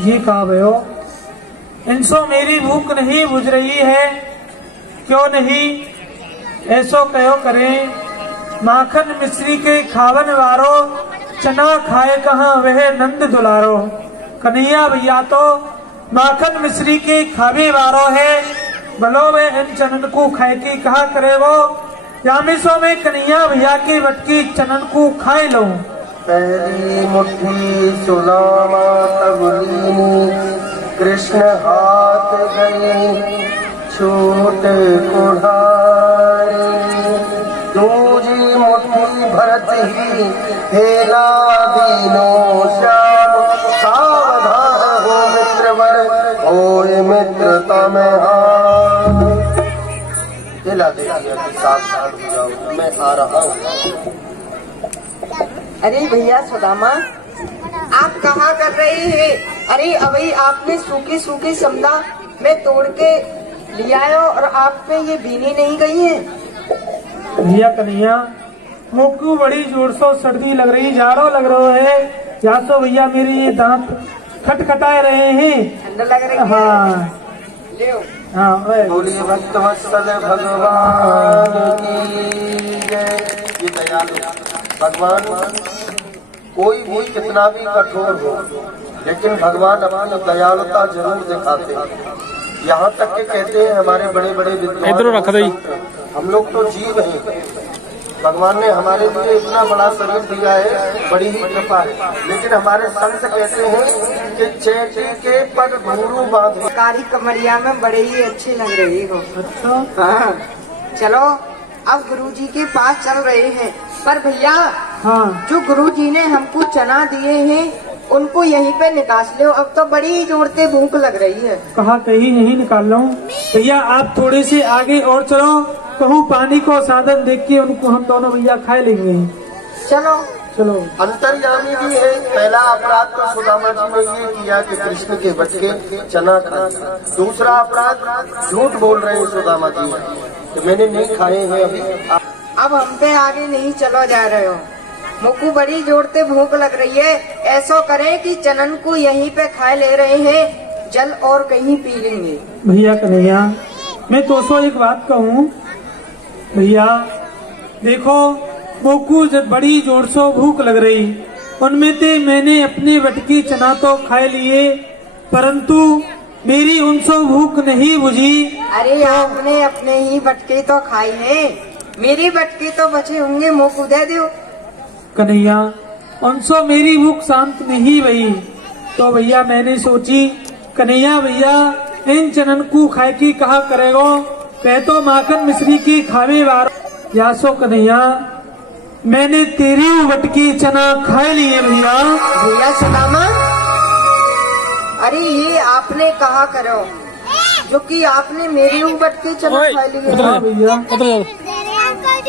ये कहा भयो, इनसो मेरी भूख नहीं बुझ रही है। क्यों नहीं ऐसो कहो करें, माखन मिश्री के खावन वारो, चना खाए कहाँ वह नंद दुलारो। कन्हैया भैया तो माखन मिश्री के खावे वारो है, भलो वे इन चनन को खाए के कहा करे वो। यामिसो में कन्हैया भैया के बटकी चनन को खाए लो। पहली मुट्ठी सुदामा तब लीनी, कृष्ण हाथ गई छूट कुढ़ारी। दूजी मुट्ठी भरत ही हेला दीनो श्याम, सावधान हो मित्रवर होए मित्रता में हार। हेला दे दिया कि सावधान हो जाओ, मैं आ रहा हूँ। अरे भैया सुदामा, आप कहाँ कर रहे हैं? अरे अभी आपने सूखी सूखी समदा में तोड़ के लिया है और आप पे ये बीनी नहीं गई है। भैया कन्हैया, मुझको बड़ी जोर से सर्दी लग रही, जाड़ो लग रहा है, या तो भैया मेरे ये दांत खटखटाए रहे हैं, ठंडा लग रही है। हाँ लियो। हाँ बोलिए भक्त वत्सल भगवान की जय। ये दयालु भगवान, कोई भी कितना भी कठोर हो, लेकिन भगवान अपनी दयालुता जरूर दिखाते हैं। यहाँ तक के कहते हैं हमारे बड़े बड़े विद्वान, हम लोग तो जीव हैं, भगवान ने हमारे लिए इतना बड़ा शरीर दिया है, बड़ी ही कृपा है। लेकिन हमारे संत कहते हैं कि चेटी के पग घुंघरू बांधे। कारी कमरिया में बड़े ही अच्छी लग रही हो। अच्छा हाँ, चलो अब गुरुजी के पास चल रहे हैं। पर भैया, हाँ, जो गुरुजी ने हमको चना दिए हैं उनको यहीं पे निकाल लो, अब तो बड़ी जोर से भूख लग रही है। कहा कहीं नहीं निकाल रहा हूँ भैया, आप थोड़े से आगे और चलो, कहूँ पानी को साधन देख के उनको हम दोनों भैया खा लेंगे। चलो चलो। अंतर्यामी भी है। पहला अपराध तो सुदामा जी ने ये किया कि कृष्ण के बटके चना खाए। दूसरा अपराध झूठ बोल रहे हैं सुदामा जी कि मैंने नहीं खाए हैं अभी। अब हम पे आगे नहीं चलो जा रहे हो, मुझको बड़ी जोर से भूख लग रही है। ऐसा करें कि चनन को यहीं पे खा ले रहे हैं, जल और कहीं पी लेंगे। भैया कन्हैया, मैं तो सो एक बात कहूँ भैया, देखो मोकू बड़ी जोर से भूख लग रही, उनमें से मैंने अपनी बटकी चना तो खा लिए, परंतु मेरी उनसे भूख नहीं बुझी। अरे आपने अपने ही बटके तो खाई है, मेरी बटके तो बचे होंगे, मोकू दे दो। कन्हैया, उनसे मेरी भूख शांत नहीं भई, तो भैया मैंने सोची कन्हैया भैया इन चनन को खाए की कहा करेगो, कह तो माखन मिश्री की खावे वार। या सो कन्हैया, मैंने तेरी बटकी चना खा लिए भैया। भैया सुदामा, अरे ये आपने कहा करो जो कि आपने मेरी बटकी चना खा ली है। हाँ भैया।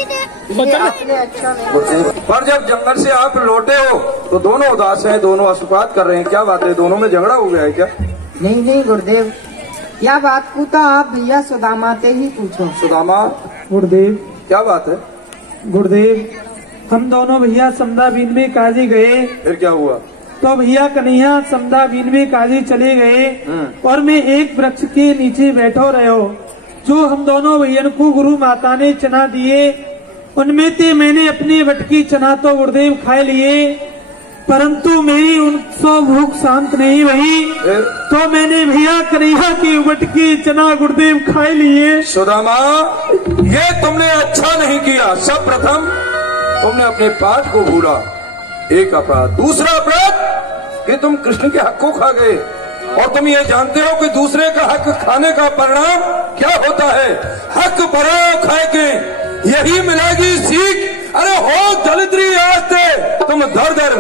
ये आपने अच्छा नहीं। पर जब जंगल से आप लौटे हो तो दोनों उदास हैं, दोनों अशुपात कर रहे हैं, क्या बात है? दोनों में झगड़ा हो गया है क्या? नहीं नहीं गुरुदेव, या बात को तो आप भैया सुदामा से ही पूछो। सुदामा, गुरुदेव क्या बात है? गुरुदेव, हम दोनों भैया समदाबीन में काजी गए। फिर क्या हुआ? तो भैया कन्हैया समदाबीन में काजी चले गए और मैं एक वृक्ष के नीचे बैठो रहो। जो हम दोनों भैया को गुरु माता ने चना दिए, उनमें से मैंने अपनी बटकी चना तो गुरुदेव खाए लिए, परंतु मेरी उनसे भूख शांत नहीं हुई, तो मैंने भैया कन्हैया की बटकी चना गुरुदेव खाए लिए। सुदामा, ये तुमने अच्छा नहीं किया। सब प्रथम तुमने अपने पाठ को भूला, एक अपराध। दूसरा अपराध कि तुम कृष्ण के हक को खा गए, और तुम ये जानते हो कि दूसरे का हक खाने का परिणाम क्या होता है। हक पराओ खाए के यही मिलेगी सीख। अरे हो दलिद्री आस्ते तुम दर दर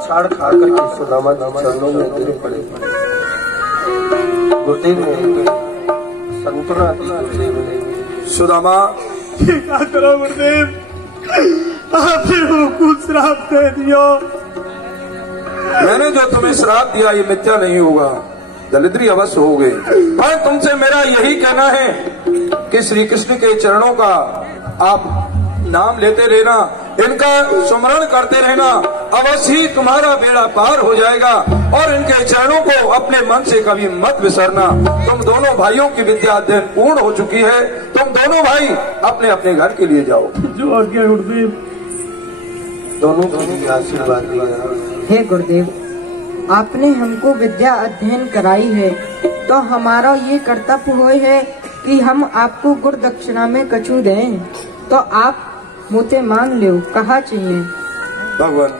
छाड़ खा करके सुदामा चरणों में गिर पड़े। गुरुदेव ने संतुना दी। गुरुदेव ने सुदामा, क्या करो गुरुदेव, आपने वो श्राप दे दिया। मैंने जो तुम्हें श्राप दिया ये मिथ्या नहीं होगा, दलिद्री अवश्य हो गई। पर तुमसे मेरा यही कहना है कि श्री कृष्ण के चरणों का आप नाम लेते रहना, इनका स्मरण करते रहना, अवश्य ही तुम्हारा बेड़ा पार हो जाएगा। और इनके चरणों को अपने मन से कभी मत विसरना। तुम दोनों भाइयों की विद्या अध्ययन पूर्ण हो चुकी है, तुम दोनों भाई अपने अपने घर के लिए जाओ। जो आज्ञा गुरुदेव। दोनों को भी आशीर्वाद दिया। हे गुरुदेव, आपने हमको विद्या अध्ययन कराई है, तो हमारा ये कर्तव्य हो है कि हम आपको गुरु दक्षिणा में कछु दें, तो आप मुझे मान लो, कहा चाहिए। भगवान,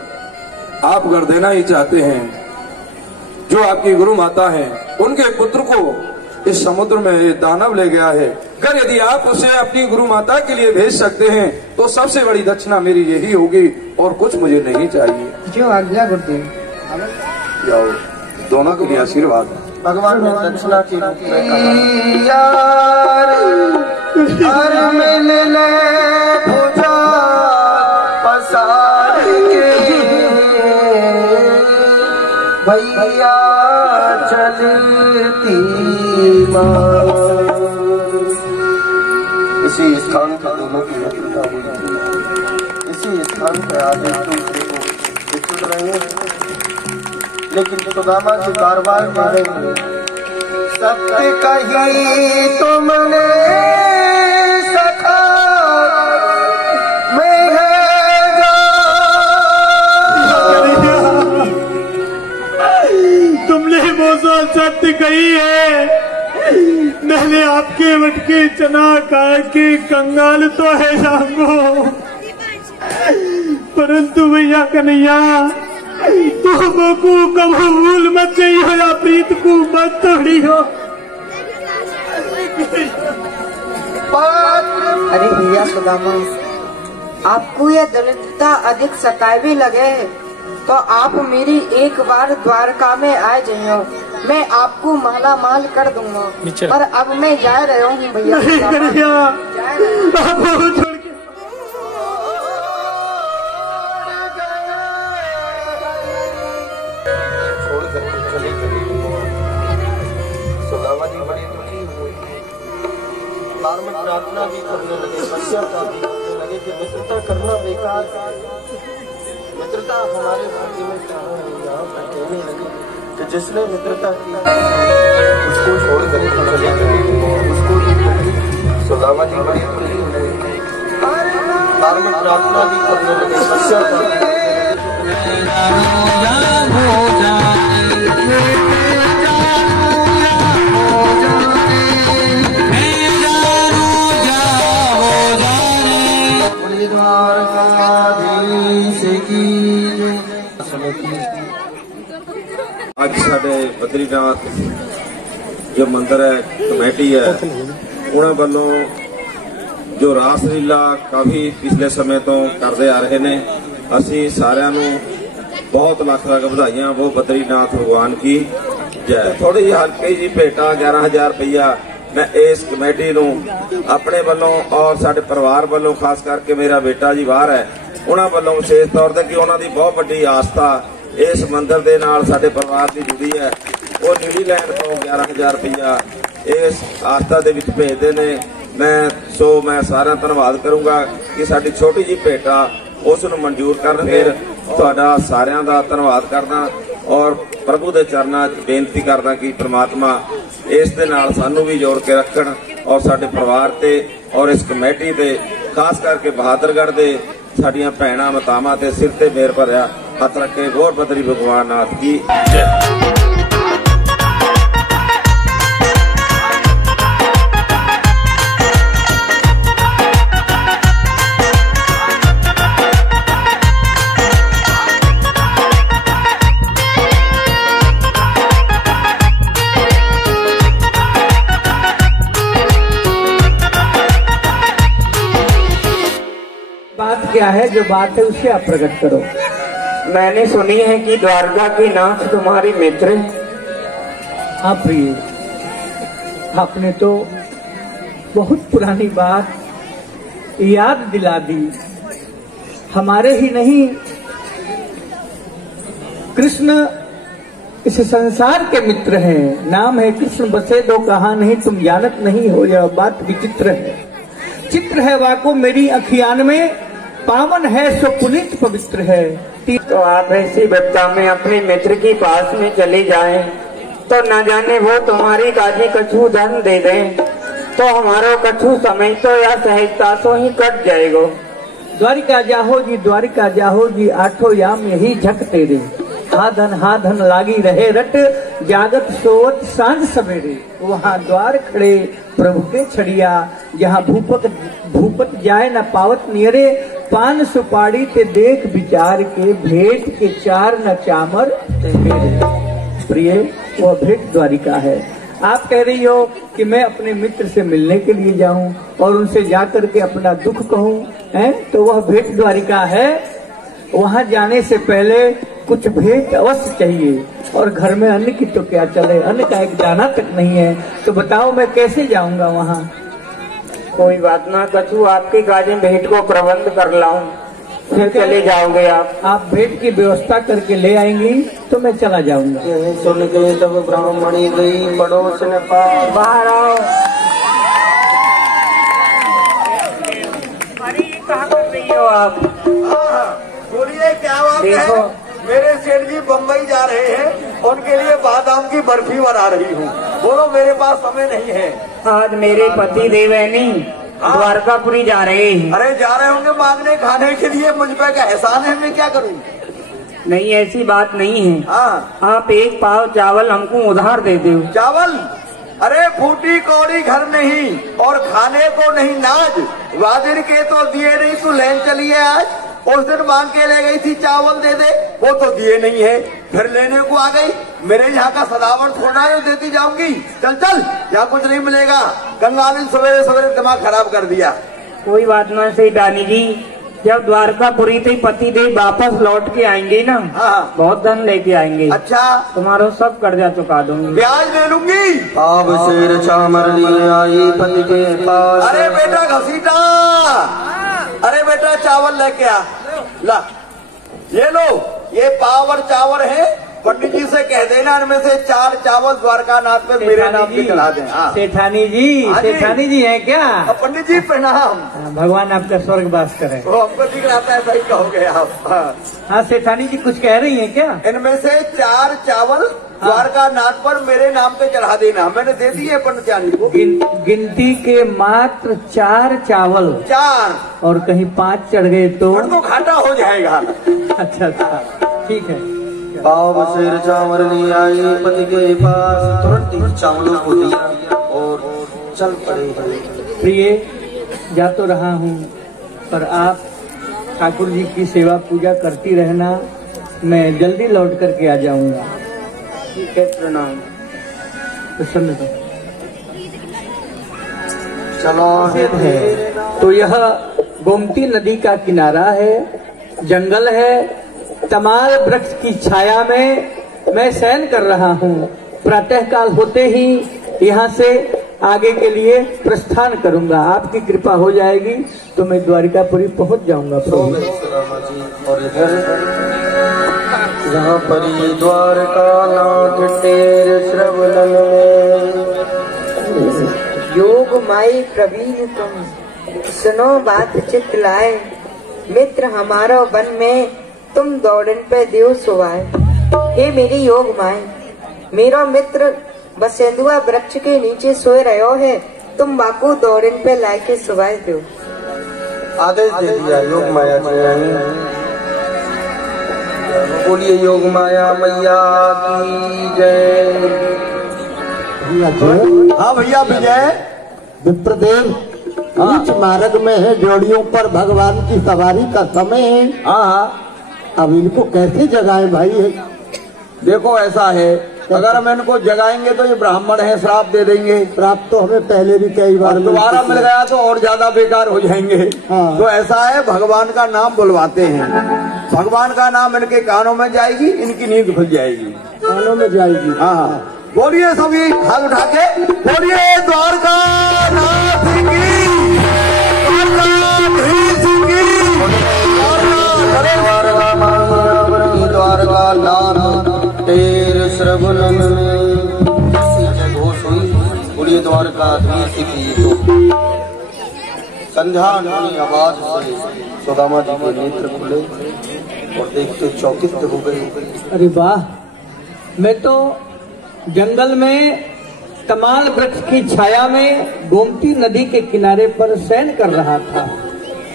आप अगर देना ही चाहते हैं, जो आपकी गुरु माता हैं, उनके पुत्र को इस समुद्र में दानव ले गया है, अगर यदि आप उसे अपनी गुरु माता के लिए भेज सकते हैं तो सबसे बड़ी दक्षिणा मेरी यही होगी, और कुछ मुझे नहीं चाहिए। जो आज्ञा गुरुदेव। जाओ, दोनों के लिए आशीर्वाद। भगवान ने दक्षिणा के रूप में कहा, यार हर मिलने पूजा पसार के भैया चलती माँ। इसी स्थान पर दोनों की मित्रता हुई थी। इसी स्थान पर आज एक दूसरे को बिछड़ रहे हैं, लेकिन सुदामा के कारवार में नहीं। सत्य कही तुमने सखा में है तुमने वो सत्य कही है। मैंने आपके मटके चना खा के कंगाल तो है जाऊंगो, परंतु भैया कन्हैया तो को कभी भूल मत चाहिए या प्रीत को मत तोड़ी हो। अरे भैया सुदामा, आपको यह दरिद्रता अधिक सतावी लगे तो आप मेरी एक बार द्वारका में आ जाइयो, मैं आपको माला माल कर दूंगा। पर अब मैं जा रहा हूँ भैया। सुदामा जी बड़ी दुखी हुए, धार्मिक प्रार्थना भी करने लगे, पश्चाताप भी करने लगे कि मित्रता करना बेकार है। मित्रता हमारे भाग्य में कहाँ है। यहाँ पर कहने लगे कि जिसने मित्रता की उसको छोड़ कर चले गए, उसको सुदामा जी बड़ी दुखी हुए, धार्मिक प्रार्थना भी करने लगे, पश्चाताप भी करने आज साडे बद्रीनाथ जो मंदिर है कमेटी है उन्होंने वालों जो रास लीला काफी पिछले समय तो करते आ रहे ने। असी सारिਆਂ ਨੂੰ बहुत ਲੱਖ ਲੱਖ ਵਧਾਈਆਂ। वो बद्रीनाथ भगवान की जय। थोड़ी जी हल्की जी भेटा 11,000 रुपया मैं इस कमेटी नूं अपने वालों और साडे परिवार वालों, खास करके मेरा बेटा जी बाहर है, उन्हां वालों विशेष तौर ते कि उन्हां दी बहुत वड्डी आस्था इस मंदिर दे नाल साडे परिवार दी जुड़ी है। वो न्यूजीलैंड तो 11,000 रुपया इस आस्था दे विच भेजदे ने। मैं सारा धन्नवाद करूंगा कि साडी छोटी जी भेटा उस नूं मंजूर करन। फिर तुहाडा सारियां दा धन्नवाद करदा और प्रभु दे चरनां 'च बेनती करदा कि परमात्मा इस दे नाल सानू भी जोड़ के रखण और साडे परिवार ते और इस कमेटी ते खास करके बहादुरगढ़ दे साडियां भैणां मातावां ते सिर ते मेहर भरिया हथ रख के गौर बद्री भगवान नाथ की जय। बात क्या है, जो बात है उसे आप प्रकट करो। मैंने सुनी है कि द्वारका के नाथ तुम्हारे मित्र। हाँ प्रिय, आपने तो बहुत पुरानी बात याद दिला दी। हमारे ही नहीं, कृष्ण इस संसार के मित्र हैं। नाम है कृष्ण बसे दो कहा नहीं, तुम जानत नहीं हो, यह बात विचित्र है। चित्र है वाको मेरी अखियान में, पावन है सो पुनीत पवित्र है। तो आप ऐसी विपदा में अपने मित्र के पास में चले जाएं, तो न जाने वो तुम्हारी काजी कछु धन दे दें, तो हमारा कछु समय तो या सहजता सो ही कट जाएगो। द्वारिका जाहो जी, द्वारिका जाहो जी, आठों याम यही झक तेरे। हा धन लागी रहे रट, जागत सोवत सांझ सवेरे। वहाँ द्वार खड़े प्रभु के छड़िया, जहाँ भूपत जाए न पावत नियरे। पान सुपाड़ी ते देख विचार के, भेंट के चार न चामर मेरे। प्रिय, वह भेंट द्वारिका है। आप कह रही हो कि मैं अपने मित्र से मिलने के लिए जाऊं और उनसे जाकर के अपना दुख कहूं, हैं? तो वह भेंट द्वारिका है। वहां जाने से पहले कुछ भेंट अवश्य चाहिए, और घर में अन्न की तो क्या चले, अन्न का एक दाना तक नहीं है। तो बताओ मैं कैसे जाऊंगा वहां? कोई बात ना, कछु आपके काजे भेंट को प्रबंध कर लाऊं, फिर चले जाओगे आप भेंट की व्यवस्था करके ले आएंगी तो मैं चला जाऊंगा। सुन के तब ब्राह्मणी गई पड़ोस ने पास। बाहर आओ। कहाँ कर रही हो आप? बोलिए क्या बात है? मेरे सेठ जी बम्बई जा रहे हैं, उनके लिए बादाम की बर्फी बना रही हूँ। बोलो मेरे पास समय नहीं है। आज मेरे पति देवैनी द्वारकापुरी जा रहे हैं। अरे जा रहे होंगे मांगने खाने के लिए, मुझ पे का एहसान है, मैं क्या करूँ? नहीं, ऐसी बात नहीं है। हाँ, आप एक पाव चावल हमको उधार दे दो। चावल? अरे फूटी कौड़ी घर नहीं और खाने को नहीं नाज। वादिर के तो दिए नहीं, तू लेन चलिए आज। उस दिन मांग के ले गई थी चावल दे दे, वो तो दिए नहीं है, फिर लेने को आ गई। मेरे यहाँ का सदावन थोड़ा है, देती जाऊंगी। चल चल, यहाँ कुछ नहीं मिलेगा। गंगा ने सवेरे सवेरे दिमाग खराब कर दिया। कोई बात ना सही रानी जी, जब द्वारकापुरी से पति देव वापस लौट के आएंगे ना, हाँ, बहुत धन लेके आएंगे। अच्छा, तुम्हारा सब कर्जा चुका दूंगी, ब्याज दे लूंगी। पाव शेर चामर लिए आई पति के पास। अरे बेटा घसीटा, अरे बेटा चावल लेके आ, ला ये लो, ये पाव और चावल है। पंडित जी से कह देना इनमें से 4 चावल द्वारका नाथ पे मेरे नाम पे चढ़ा दें। सेठानी जी हैं क्या? पंडित जी प्रणाम। भगवान आपका स्वर्गवास करे। वो हमको दिख रहा था, ऐसा ही कहोगे आप। हाँ सेठानी जी कुछ कह रही हैं क्या? इनमें से 4 चावल द्वारका नाथ पर मेरे नाम पे चढ़ा देना। मैंने दे दिए पंडित को। गिनती के मात्र 4 चावल, 4 और कहीं 5 चढ़ गए तो घाटा हो जाएगा। अच्छा, ठीक है। पाव शेर चावल लिए आई पति के पास, तुरंत ही चावलों को दिया और चल पड़े। प्रिय, जा तो रहा हूँ, पर आप ठाकुर जी की सेवा पूजा करती रहना, मैं जल्दी लौट करके आ जाऊंगा। ठीक है, प्रणाम। प्रसन्न तो चलो है। तो यह गोमती नदी का किनारा है, जंगल है, तमाल वृक्ष की छाया में मैं शयन कर रहा हूँ। प्रातःकाल होते ही यहाँ से आगे के लिए प्रस्थान करूंगा। आपकी कृपा हो जाएगी तो मैं द्वारिकापुरी पहुँच जाऊंगा प्रभु। और इधर यहाँ पर ये द्वारका नाथ तेरे श्रवण में योग माई प्रवीण तुम सुनो बात चित लाए, मित्र हमारा वन में तुम दौड़न पे देव सुवाए। हे मेरी योग माई, मेरा मित्र बसेंदुआ वृक्ष के नीचे सोए रहो है, तुम बाकू दौड़न पे लाके सुवाए दो। आदेश दे दिया योग माया जी। बोलिए योग माया मैया की जय। हाँ भैया विजय। विप्रदेव उच्च मार्ग में है, जोड़ियों पर भगवान की सवारी का समय है। हाँ अब इनको कैसे जगाए भाई? देखो ऐसा है, अगर हम इनको जगाएंगे तो ये ब्राह्मण है, श्राप दे देंगे। श्राप तो हमें पहले भी कई बार दोबारा मिल गया तो और ज्यादा बेकार हो जाएंगे। हाँ। तो ऐसा है, भगवान का नाम बुलवाते हैं, भगवान का नाम इनके कानों में जाएगी, इनकी नींद खुल जाएगी। कानों में जाएगी। हाँ बोलिए सभी हाथ उठा के, बोलिए द्वारका नाथ की, द्वारका नाथ तेरे श्रवण में जय घोष हुई। बोलिए द्वारकाधीश की। तो संध्या ध्वनि आवाज से सुदामा जी के नेत्र खुले और देखते चौकित हो गए। अरे वाह, मैं तो जंगल में तमाल वृक्ष की छाया में गोमती नदी के किनारे पर शयन कर रहा था।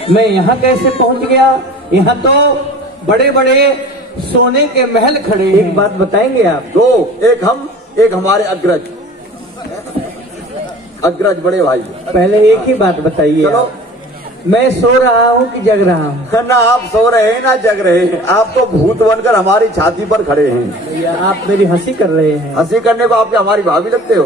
मैं यहाँ कैसे पहुँच गया? यहाँ तो बड़े बड़े सोने के महल खड़े हैं। एक बात बताएंगे आप? दो, एक हम, एक हमारे अग्रज बड़े भाई। पहले एक ही बात बताइए, मैं सो रहा हूँ कि जग रहा हूँ? ना आप सो रहे हैं ना जग रहे हैं, आप तो भूत बनकर हमारी छाती पर खड़े हैं। भैया आप मेरी हंसी कर रहे हैं। हंसी करने को आपके हमारी भाभी लगते हो।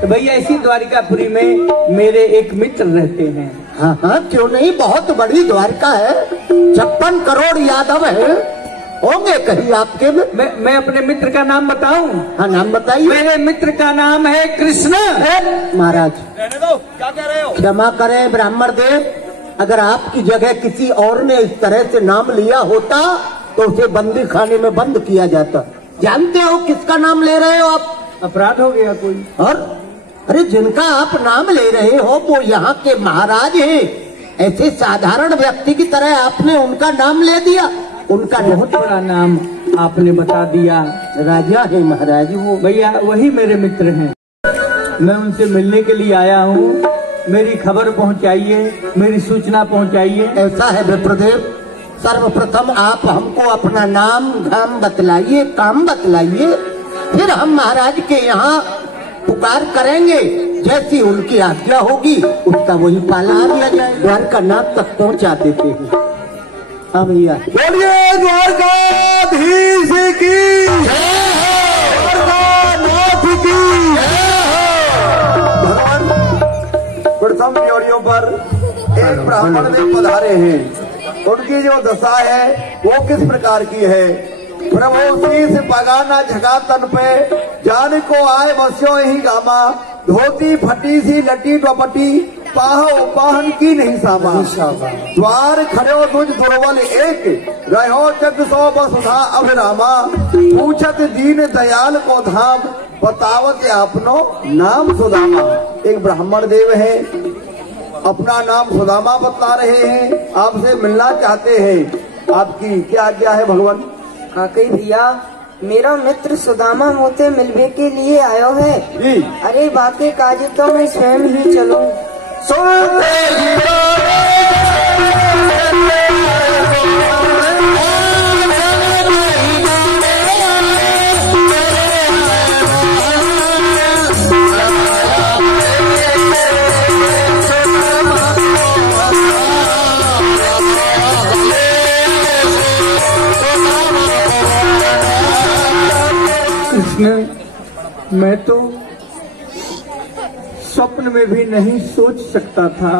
तो भैया इसी द्वारिकापुरी में मेरे एक मित्र रहते हैं। हाँ हाँ क्यों नहीं, बहुत बड़ी द्वारका है, 56 करोड़ यादव है, होंगे कहीं आपके में। मैं अपने मित्र का नाम बताऊं? हाँ नाम बताइए। मेरे मित्र का नाम है कृष्ण। महाराज रहने दो, क्या कह रहे हो? क्षमा करें ब्राह्मण देव, अगर आपकी जगह किसी और ने इस तरह से नाम लिया होता तो उसे बंदी खाने में बंद किया जाता। जानते हो किसका नाम ले रहे हो आप? अपराध हो गया कोई? और अरे जिनका आप नाम ले रहे हो वो यहाँ के महाराज हैं, ऐसे साधारण व्यक्ति की तरह आपने उनका नाम ले दिया। उनका बहुत बड़ा नाम आपने बता दिया। राजा है महाराज वो। भैया वही मेरे मित्र हैं, मैं उनसे मिलने के लिए आया हूँ। मेरी खबर पहुँचाइए, मेरी सूचना पहुँचाइए। ऐसा है विप्रदेव, सर्वप्रथम आप हमको अपना नाम धाम बतलाइए, काम बतलाइए, फिर हम महाराज के यहाँ पुकार करेंगे। जैसी उनकी आज्ञा होगी उसका वही पालन किया जाए। द्वारका नाथ तक पहुँचा देते हैं। हाँ भैया बोलिए द्वारकाधीश की, द्वारकानाथ की। भगवान प्रथम जोड़ियों पर एक ब्राह्मण देव पधारे हैं, उनकी जो दशा है वो किस प्रकार की है? प्रभु शीस पगाना झका तन पे, जान को आए बस्यो ही गामा, धोती फटी सी लटी डपटी, पाहो पाहन की नहीं सामा। द्वार खड़ो तुझ दुर्बल एक, रहो जग सो बसुधा अभिरामा, पूछत दीन दयाल को धाम, बतावत आपनो नाम सुदामा। एक ब्राह्मण देव है, अपना नाम सुदामा बता रहे हैं, आपसे मिलना चाहते हैं। आपकी क्या आज्ञा है भगवान? काकई भैया, मेरा मित्र सुदामा होते मिलने के लिए आयो है। अरे बाकी काज तो मैं स्वयं ही चलूं। मैं तो स्वप्न में भी नहीं सोच सकता था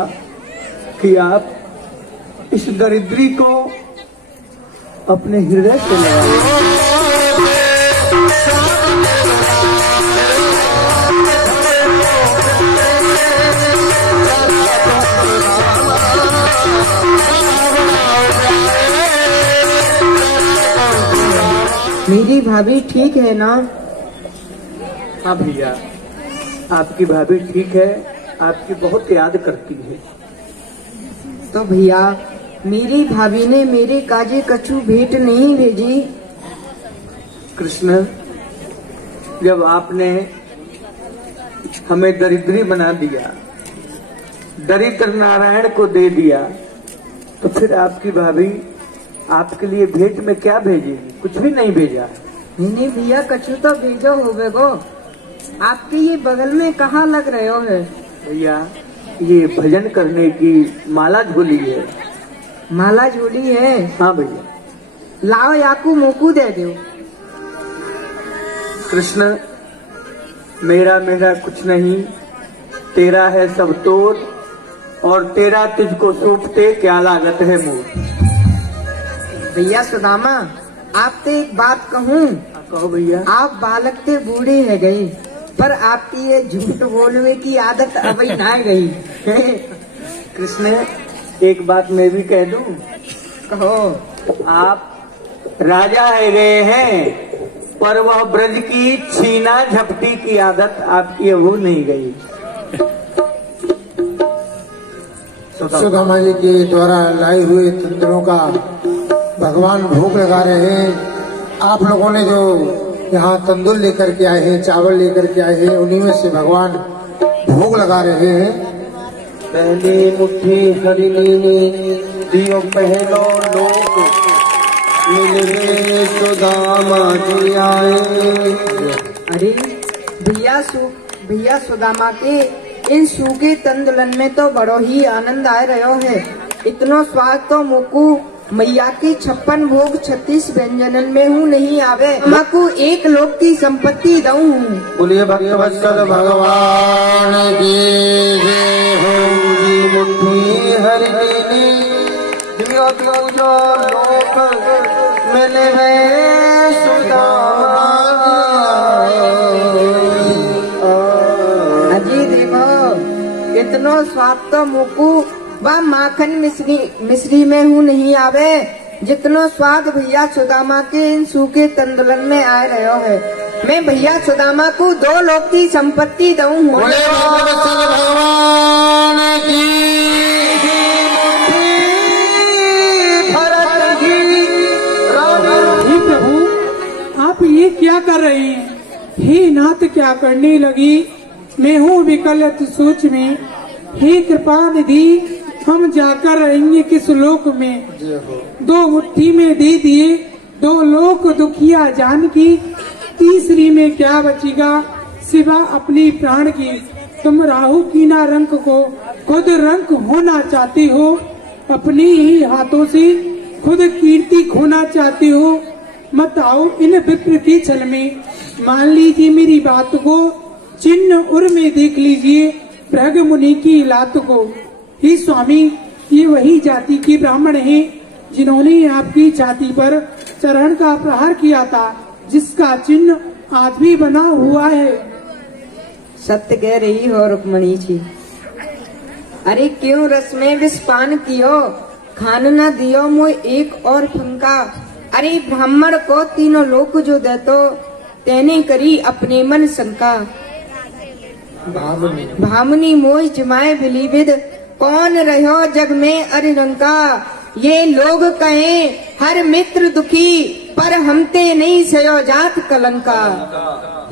कि आप इस दरिद्री को अपने हृदय से लगाए। मेरी भाभी ठीक है ना? हाँ भैया, आपकी भाभी ठीक है, आपकी बहुत याद करती है। तो भैया, मेरी भाभी ने मेरे काजे कछु भेंट नहीं भेजी? कृष्ण, जब आपने हमें दरिद्री बना दिया, दरिद्र नारायण को दे दिया, तो फिर आपकी भाभी आपके लिए भेंट में क्या भेजेगी? कुछ भी नहीं भेजा। नहीं भैया, कछु तो भेजो होवे गो। आपके ये बगल में कहाँ लग रहे हो है? भैया, ये भजन करने की माला झोली है। माला झोली है? हाँ भैया। लाओ याकू मोकू दे दो। कृष्ण, मेरा कुछ नहीं, तेरा है सब तोड़, और तेरा तुझको सौंपते क्या लागत है मोर। भैया सुदामा, आपसे एक बात कहूँ? कहो भैया। आप बालक ते बूढ़े है गई, पर आपकी ये झूठ बोलने की आदत अभी ना गई। कृष्ण, एक बात मैं भी कह दूं? कहो। आप राजा है गए हैं, पर वह ब्रज की छीना झपटी की आदत आपकी वो नहीं गई। सुदामा जी के द्वारा लाई हुए तंत्रों का भगवान भोग लगा रहे हैं। आप लोगों ने जो यहाँ तंदूर लेकर के आए हैं, चावल लेकर के आए हैं, उन्हीं में से भगवान भोग लगा रहे हैं। पहली मुट्ठी हरिणी दियो पहलो लोग, मिलने सुदामा जी आए। अरे भैया सुदामा के इन सूखे तंदुलन में तो बड़ो ही आनंद आ रहो है। इतनो स्वाद तो मुकू मैया की 56 भोग 36 व्यंजनन में हूँ नहीं आवे। माकू एक लोक की संपत्ति दऊँ। बोलिए भक्तवत्सल भगवान की जय हो जी। मुट्ठी हरिणी दियो जो लोक मैंने है सुदामा। अजी देखो, इतनो स्वाद तो मुकू वह माखन मिश्री में हूँ नहीं आवे, जितनो स्वाद भैया सुदामा के इन सूखे तंदुलन में आ रहे है। मैं भैया सुदामा को 2 लोक की संपत्ति दूँ। भगवान की प्रभु, आप ये क्या कर रहे हैं? हे नाथ, क्या करने लगी? मैं हूँ विकलित सोच में। हे कृपा निधि, हम जाकर रहेंगे किस लोक में? 2 मुट्ठी में दे दिए 2 लोक दुखिया जान की, तीसरी में क्या बचेगा सिवा अपनी प्राण की। तुम राहु की ना रंक को खुद रंक होना चाहते हो, अपने ही हाथों से खुद कीर्ति खोना चाहते हो। मत आओ इन विप्र के छल में, मान लीजिए मेरी बात को, चिन्ह उर में देख लीजिए भृग मुनि की लात को। हे स्वामी, ये वही जाति के ब्राह्मण हैं जिन्होंने आपकी छाती पर चरण का प्रहार किया था, जिसका चिन्ह आज भी बना हुआ है। सत्य कह रही हो रुक्मणी जी। अरे क्यों रस में विषपान कियो, खान न दियो मोय एक और फंका। अरे ब्राह्मण को 3 लोक जो देतो, तेने करी अपने मन शंका। भामनी मोय जमाए बिलीविद, कौन रहो जग में अरिरंका। ये लोग कहें हर मित्र दुखी, पर हमते नहीं सयो जात कलंका।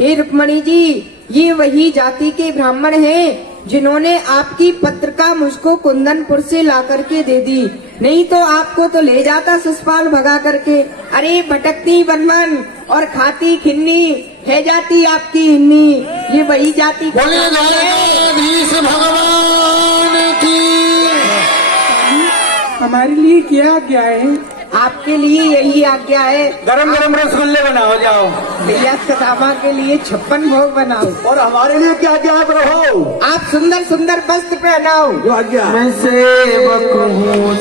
हे रुक्मणी जी, ये वही जाति के ब्राह्मण हैं जिन्होंने आपकी पत्रिका मुझको कुंदनपुर से ला करके दे दी, नहीं तो आपको तो ले जाता ससुराल भगा करके। अरे भटकती बनमन और खाती खिन्नी है जाति आपकी हिन्नी। ये वही जाति भगवान की। हमारे लिए क्या आज्ञा है? आपके लिए यही आज्ञा है, गरम गरम रसगुल्ले बनाओ जाओ। भैया सुदामा के लिए 56 भोग बनाओ। और हमारे लिए क्या क्या रहो? आप सुंदर सुंदर वस्त्र पहनाओ। जो आज्ञा। मैं सेवक हूँ